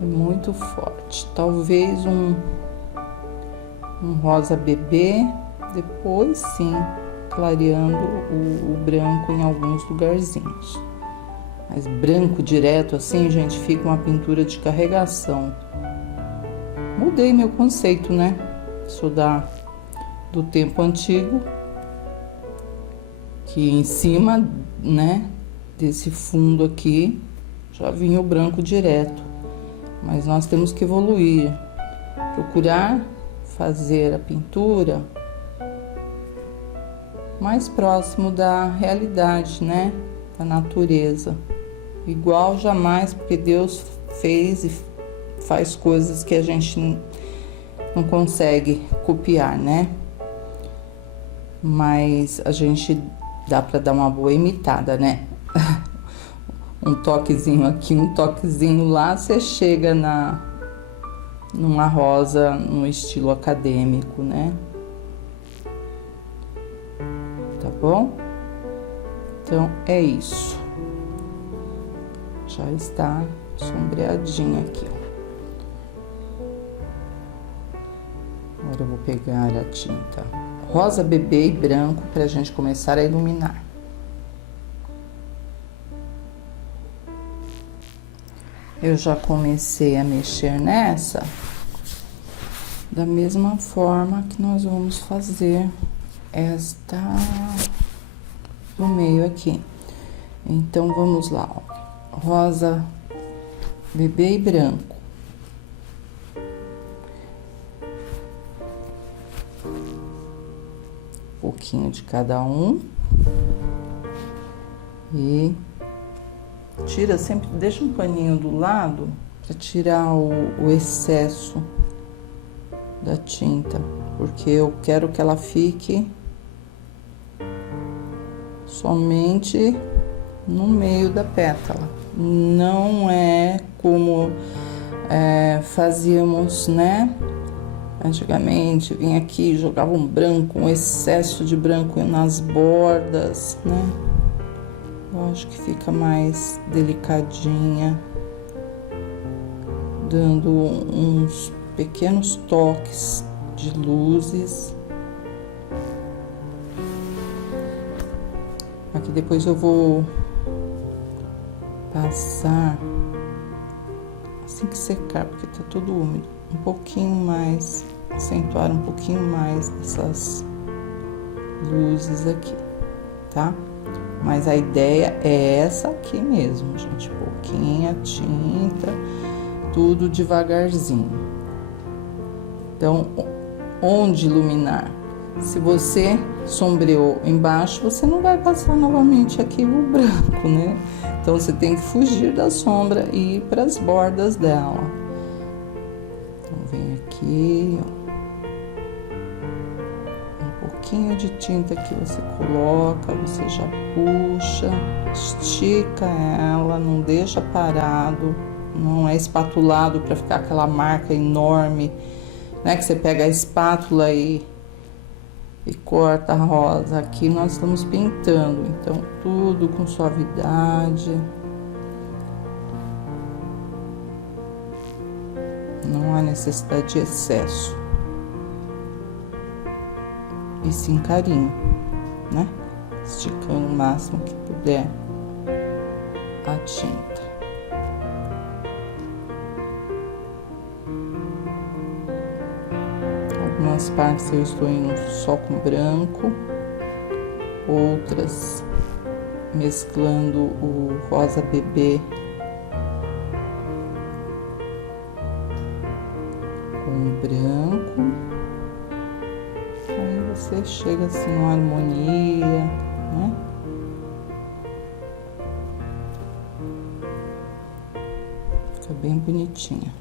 é muito forte. Talvez um rosa bebê. Depois sim, clareando o branco em alguns lugarzinhos. Mas branco direto assim, gente, fica uma pintura de carregação. Mudei meu conceito, né? Sou do tempo antigo, que em cima, né, desse fundo aqui já vinha o branco direto. Mas nós temos que evoluir, procurar fazer a pintura mais próximo da realidade, né, da natureza. Igual jamais, porque Deus fez e faz coisas que a gente não consegue copiar, né? Mas a gente dá para dar uma boa imitada, né? Um toquezinho aqui, um toquezinho lá, você chega numa rosa no estilo acadêmico, né? Tá bom? Então é isso. Já está sombreadinho aqui, ó. Agora eu vou pegar a tinta rosa bebê e branco para a gente começar a iluminar. Eu já comecei a mexer nessa da mesma forma que nós vamos fazer esta no meio aqui. Então, vamos lá, ó. Rosa bebê e branco. Um pouquinho de cada um. E tira sempre, deixa um paninho do lado para tirar o excesso da tinta, porque eu quero que ela fique somente no meio da pétala. Não é como fazíamos, né? Antigamente, vinha aqui, jogava um branco, um excesso de branco nas bordas, né? Eu acho que fica mais delicadinha, dando uns pequenos toques de luzes. Aqui depois eu vou passar assim que secar, porque tá tudo úmido, um pouquinho mais, acentuar um pouquinho mais dessas luzes aqui. tá? Mas a ideia é essa aqui mesmo, gente. Pouquinha tinta, tudo devagarzinho. Então, onde iluminar? Se você sombreou embaixo, você não vai passar novamente aqui o branco, né? Então, você tem que fugir da sombra e ir para as bordas dela. Então, vem aqui, ó. Um pouquinho de tinta que você coloca, você já puxa, estica ela, não deixa parado, não é espatulado para ficar aquela marca enorme, né? Que você pega a espátula e corta a rosa. Aqui nós estamos pintando, então tudo com suavidade. Não há necessidade de excesso. E sim carinho, né? Esticando o máximo que puder a tinta. Algumas partes eu estou indo só com branco, outras mesclando o rosa bebê com branco. Aí você chega assim uma harmonia, né? Fica bem bonitinha.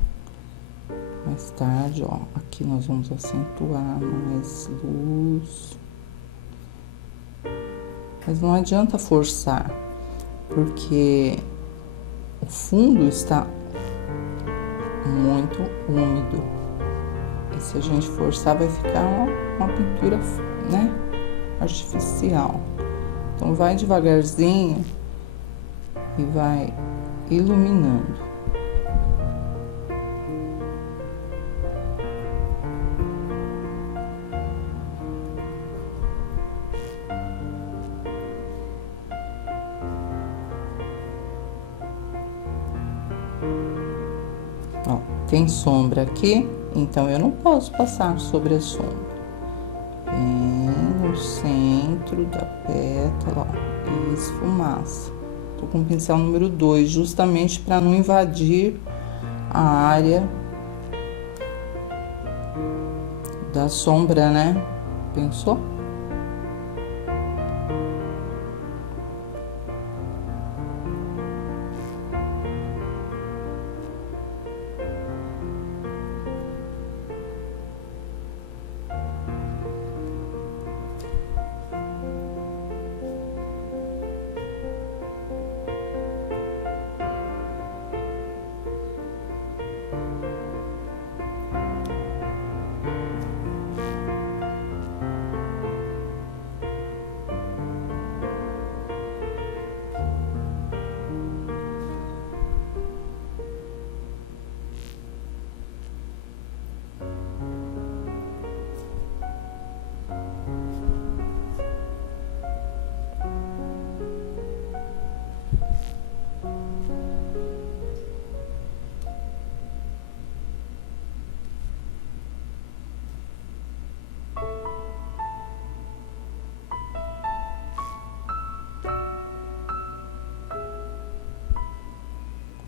Mais tarde, ó, aqui nós vamos acentuar mais luz. Mas não adianta forçar, porque o fundo está muito úmido. E se a gente forçar, vai ficar uma pintura, né, artificial. Então, vai devagarzinho e vai iluminando. Ó, tem sombra aqui, então eu não posso passar sobre a sombra. Bem no centro da pétala, ó, e esfumaça. Tô com o pincel número 2, justamente para não invadir a área da sombra, né? Pensou?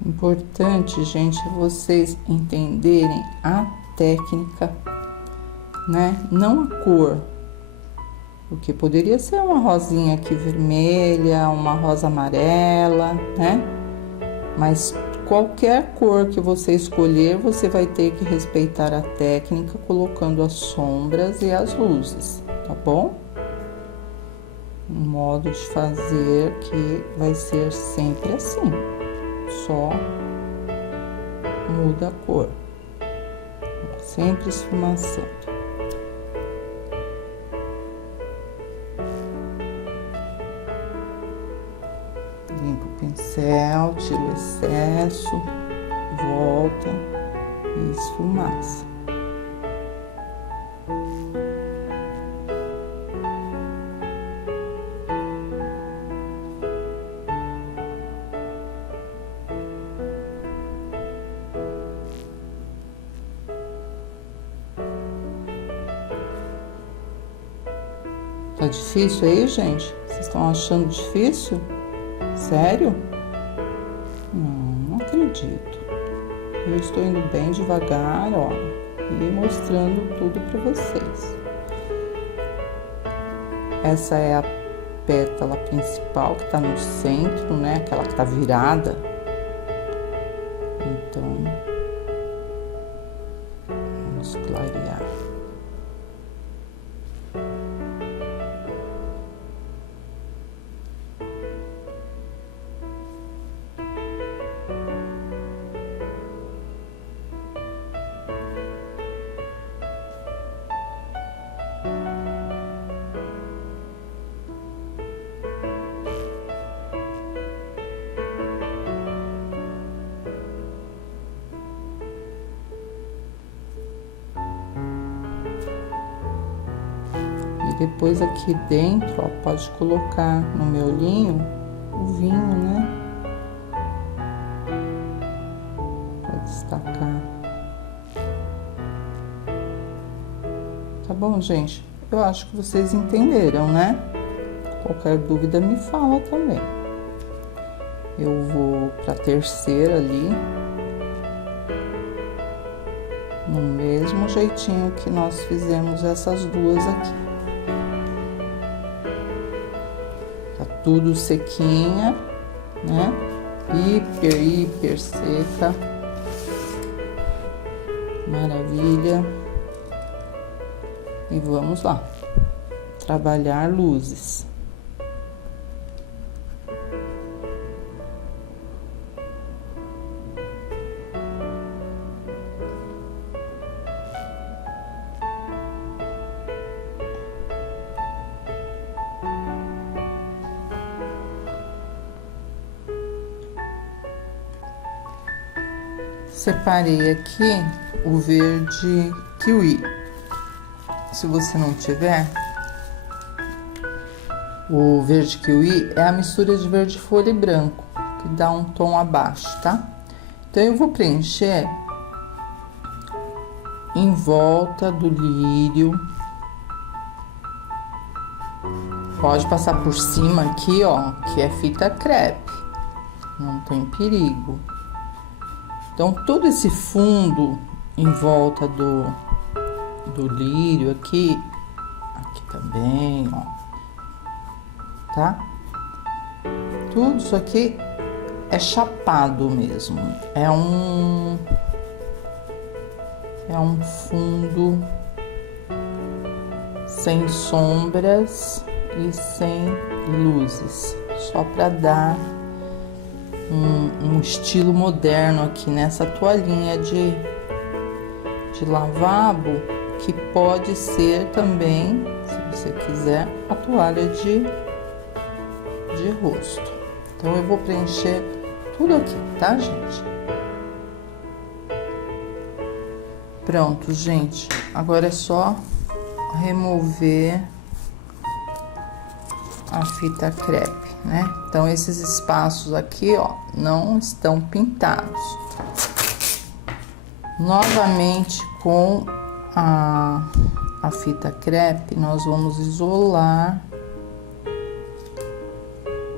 Importante, gente, é vocês entenderem a técnica, né? Não a cor. Porque poderia ser uma rosinha aqui vermelha, uma rosa amarela, né? Mas qualquer cor que você escolher, você vai ter que respeitar a técnica colocando as sombras e as luzes, tá bom? Um modo de fazer que vai ser sempre assim. Só muda a cor, sempre esfumaçando. Limpa o pincel, tira o excesso, volta e esfumaça. Tá difícil aí, gente? Vocês estão achando difícil? Sério? Não acredito. Eu estou indo bem devagar, ó, e mostrando tudo para vocês. Essa é a pétala principal que tá no centro, né? Aquela que tá virada. Então, vamos clarear. Depois aqui dentro, ó, pode colocar no miolinho o vinho, né? Pra destacar. Tá bom, gente? Eu acho que vocês entenderam, né? Qualquer dúvida me fala também. Eu vou pra terceira ali. No mesmo jeitinho que nós fizemos essas duas aqui. Tudo sequinha, né? Hiper seca. Maravilha. E vamos lá. Trabalhar luzes. Separei aqui o verde kiwi. Se você não tiver, o verde kiwi é a mistura de verde folha e branco, que dá um tom abaixo, tá? Então, eu vou preencher em volta do lírio. Pode passar por cima aqui, ó, que é fita crepe. Não tem perigo. Então, todo esse fundo em volta do lírio aqui também, ó, tá? Tudo isso aqui é chapado mesmo, é um fundo sem sombras e sem luzes, só para dar um estilo moderno aqui nessa toalhinha de lavabo, que pode ser também, se você quiser, a toalha de rosto. Então, eu vou preencher tudo aqui, tá, gente? Pronto, gente. Agora é só remover a fita crepe, né? Então, esses espaços aqui, ó, não estão pintados. Novamente, com a fita crepe, nós vamos isolar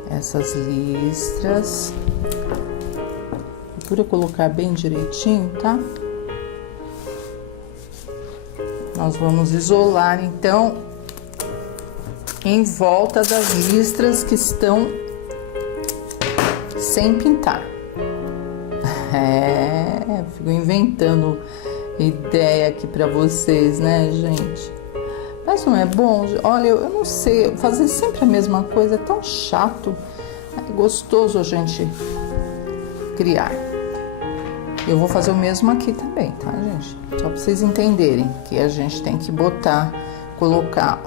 essas listras. Procura colocar bem direitinho, tá? Nós vamos isolar, então, em volta das listras que estão sem pintar. Fico inventando ideia aqui pra vocês, né, gente? Mas não é bom? Olha, eu não sei, fazer sempre a mesma coisa é tão chato. É gostoso a gente criar. Eu vou fazer o mesmo aqui também, tá, gente? Só pra vocês entenderem que a gente tem que colocar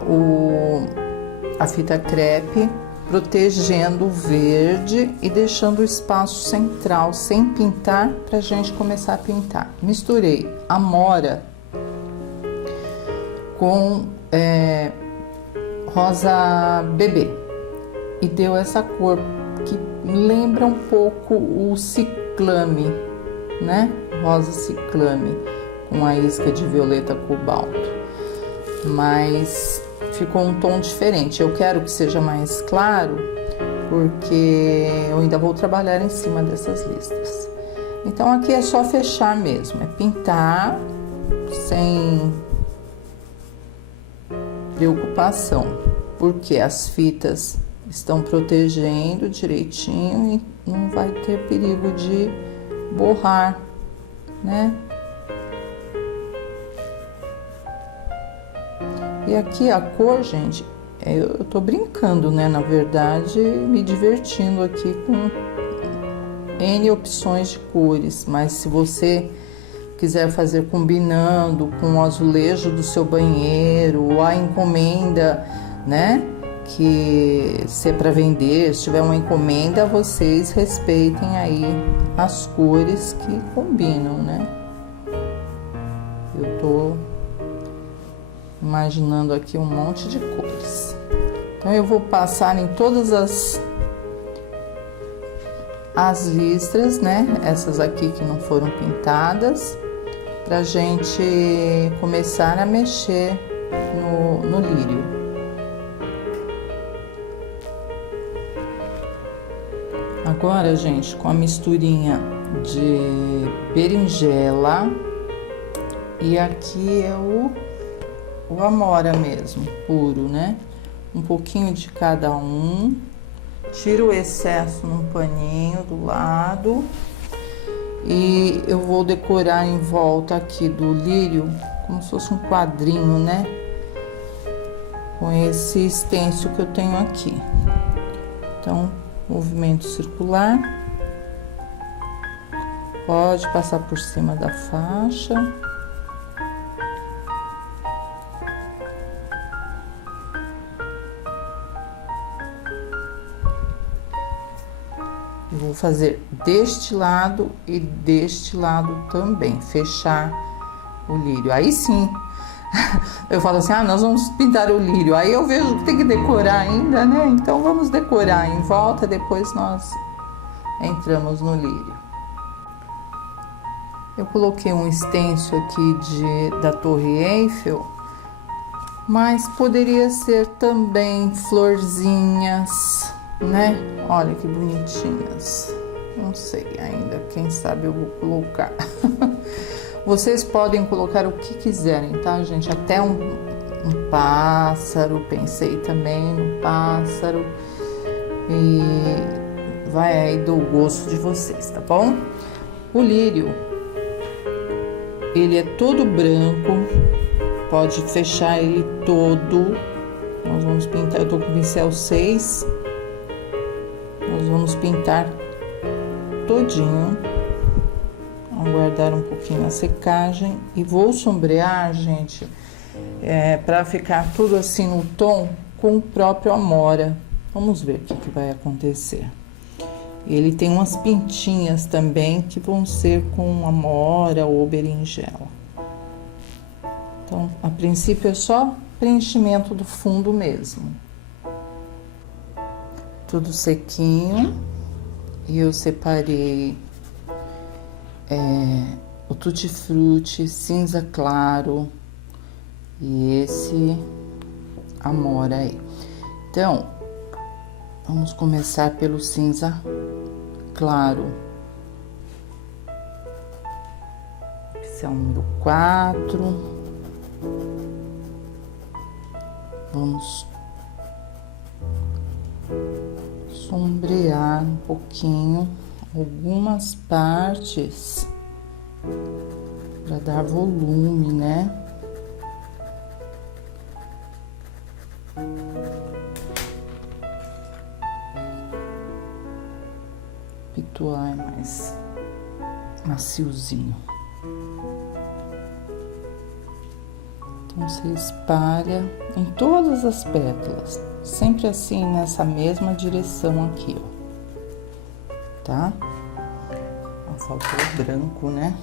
a fita crepe protegendo o verde e deixando o espaço central sem pintar pra gente começar a pintar. Misturei amora com rosa bebê e deu essa cor que lembra um pouco o ciclame, né? Rosa ciclame com a isca de violeta cobalto, mas ficou um tom diferente. Eu quero que seja mais claro, porque eu ainda vou trabalhar em cima dessas listras. Então aqui é só fechar mesmo, é pintar sem preocupação, porque as fitas estão protegendo direitinho e não vai ter perigo de borrar, né? E aqui a cor, gente, eu tô brincando, né? Na verdade, me divertindo aqui com N opções de cores, mas se você quiser fazer combinando com o azulejo do seu banheiro, ou a encomenda, né? Que se é para vender, se tiver uma encomenda, vocês respeitem aí as cores que combinam, né? Eu tô imaginando aqui um monte de cores. Então eu vou passar em todas as listras, né? Essas aqui que não foram pintadas, pra gente começar a mexer no lírio. Agora, gente, com a misturinha de berinjela, e aqui é o amora mesmo, puro, né? Um pouquinho de cada um. Tiro o excesso num paninho do lado. E eu vou decorar em volta aqui do lírio, como se fosse um quadrinho, né? Com esse stencil que eu tenho aqui. Então, movimento circular. Pode passar por cima da faixa. Eu vou fazer deste lado e deste lado também, fechar o lírio. Aí sim, eu falo assim, nós vamos pintar o lírio. Aí eu vejo que tem que decorar ainda, né? Então vamos decorar em volta, depois nós entramos no lírio. Eu coloquei um stencil aqui da Torre Eiffel, mas poderia ser também florzinhas, né? Olha que bonitinhas. Não sei ainda, quem sabe eu vou colocar. Vocês podem colocar o que quiserem, tá, gente? Até um pássaro, pensei também no pássaro. E vai aí do gosto de vocês, tá bom? O lírio, ele é todo branco, pode fechar ele todo. Nós vamos pintar, eu tô com o pincel 6. Nós vamos pintar todinho, aguardar um pouquinho a secagem e vou sombrear, gente, para ficar tudo assim no tom com o próprio amora. Vamos ver o que vai acontecer. Ele tem umas pintinhas também que vão ser com amora ou berinjela. Então, a princípio é só preenchimento do fundo mesmo. Tudo sequinho. E eu separei o Tutti Frutti cinza claro e esse amora aí. Então, vamos começar pelo cinza claro. Esse é o número 4. Vamos sombrear um pouquinho algumas partes para dar volume, né? Pituar é mais maciozinho. Então, você espalha em todas as pétalas, sempre assim, nessa mesma direção aqui, ó. Tá? Faltou o branco, né?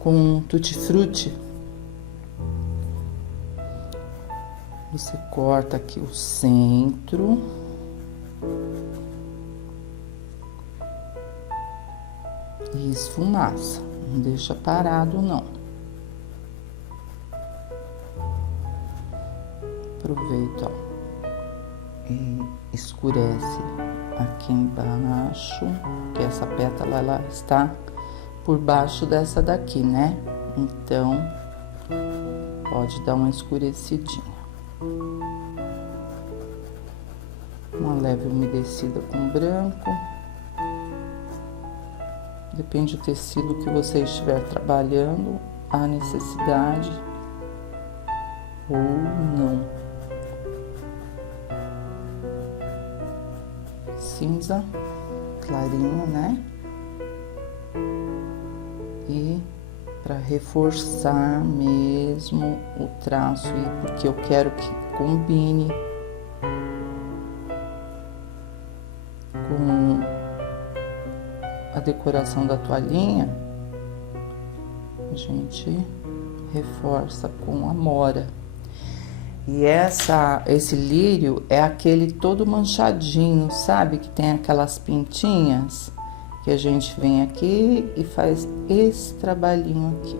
Com Tutti Frutti, Você corta aqui o centro. E esfumaça, não deixa parado não. Aproveita, ó, e escurece aqui embaixo, que essa pétala ela está por baixo dessa daqui, né? Então, pode dar uma escurecidinha. Uma leve umedecida com branco. Depende do tecido que você estiver trabalhando, a necessidade ou não. Cinza, clarinho, né? E para reforçar mesmo o traço, e porque eu quero que combine com a decoração da toalhinha, a gente reforça com amora. E esse lírio é aquele todo manchadinho, sabe? Que tem aquelas pintinhas, que a gente vem aqui e faz esse trabalhinho aqui.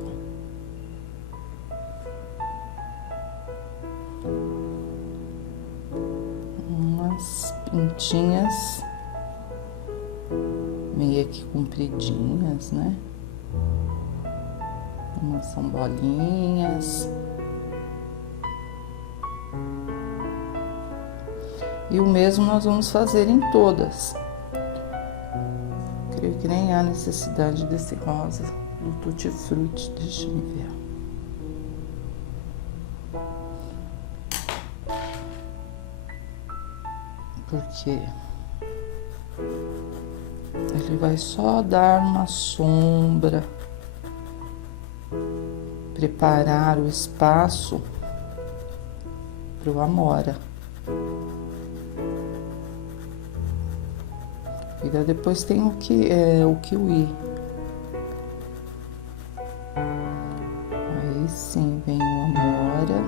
Umas pintinhas meio que compridinhas, né? Umas são bolinhas. E o mesmo nós vamos fazer em todas. Creio que nem há necessidade desse rosa do Tutti Frutti. Deixa eu ver. Porque ele vai só dar uma sombra, preparar o espaço para o amora. E daí depois tem o kiwi. Aí sim vem o amora.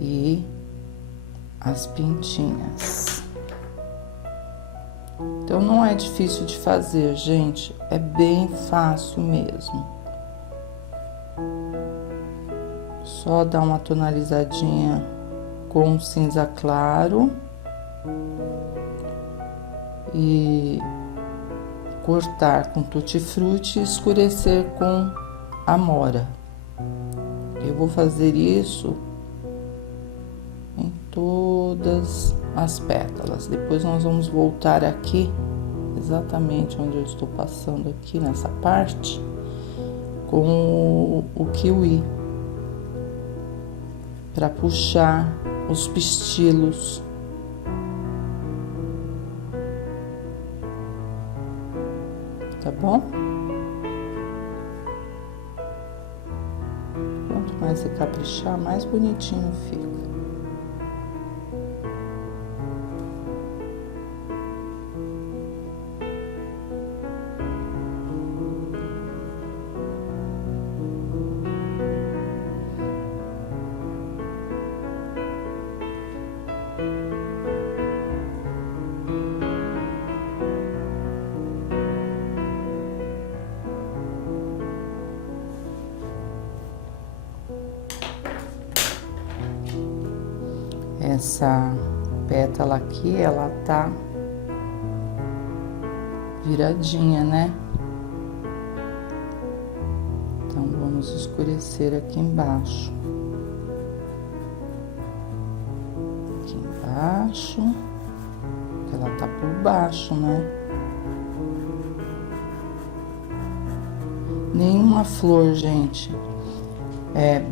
E as pintinhas. Então não é difícil de fazer, gente. É bem fácil mesmo. Só dar uma tonalizadinha com cinza claro e cortar com Tutti Frutti e escurecer com amora. Eu vou fazer isso em todas as pétalas. Depois nós vamos voltar aqui, exatamente onde eu estou passando aqui nessa parte, com o kiwi. Para puxar os pistilos. Tá bom? Quanto mais você caprichar, mais bonitinho fica. Essa pétala aqui, ela tá viradinha, né? Então, vamos escurecer aqui embaixo. Aqui embaixo, ela tá por baixo, né? Nenhuma flor, gente,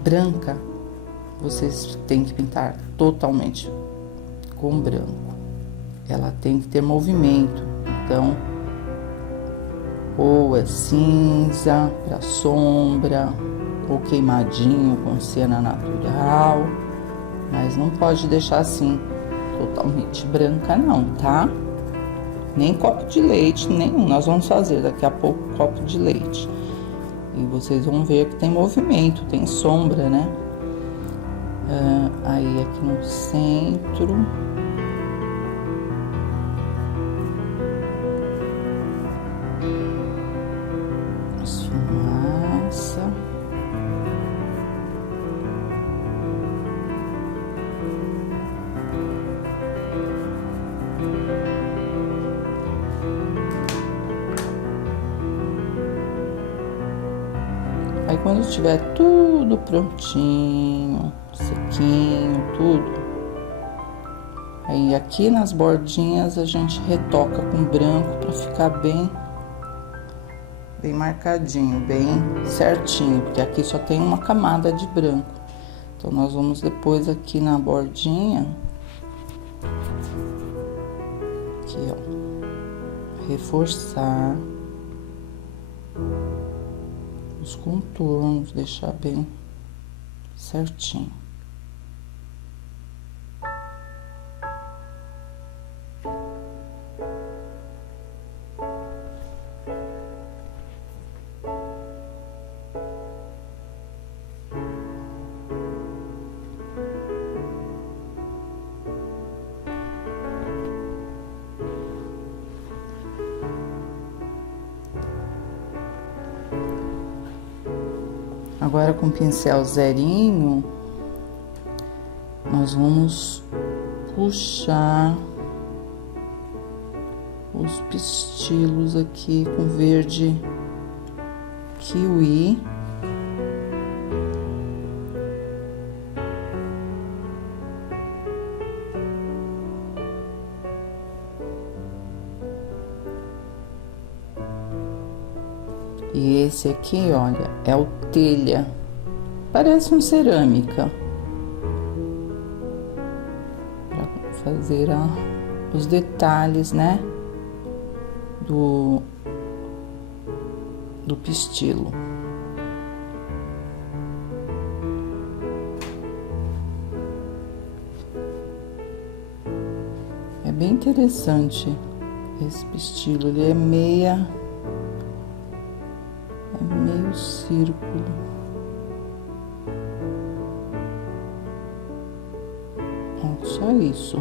branca, vocês têm que pintar totalmente com branco. Ela tem que ter movimento, então, ou é cinza para sombra, ou queimadinho com cena natural, mas não pode deixar assim, totalmente branca não, tá? Nem copo de leite, nenhum. Nós vamos fazer daqui a pouco copo de leite. E vocês vão ver que tem movimento, tem sombra, né? Aí aqui no centro. Esfumaça. Aí quando estiver tudo prontinho, sequinho, tudo, aí aqui nas bordinhas a gente retoca com branco para ficar bem marcadinho, bem certinho, porque aqui só tem uma camada de branco. Então nós vamos depois aqui na bordinha, aqui ó, reforçar os contornos, deixar bem certinho. Agora com o pincel zerinho, nós vamos puxar os pistilos aqui com verde kiwi. E esse aqui, olha, é o telha. Parece um cerâmica. Pra fazer os detalhes, né? Do pistilo. É bem interessante esse pistilo. Ele é meio círculo. Ó, só isso.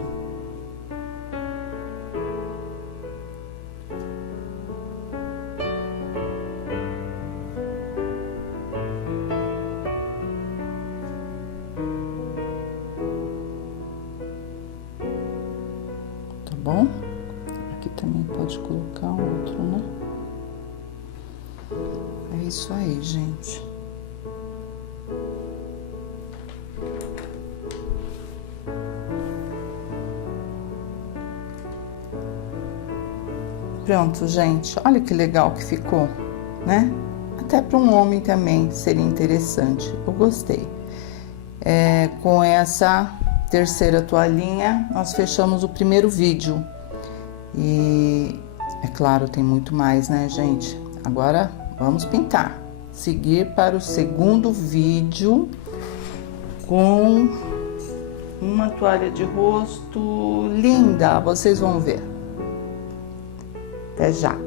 Tá bom? Aqui também pode colocar outro, né? É isso aí, gente. Pronto, gente. Olha que legal que ficou, né? Até para um homem também seria interessante. Eu gostei. Com essa terceira toalhinha, nós fechamos o primeiro vídeo. E, é claro, tem muito mais, né, gente? Agora, vamos pintar. Seguir para o segundo vídeo com uma toalha de rosto linda. Vocês vão ver. Até já!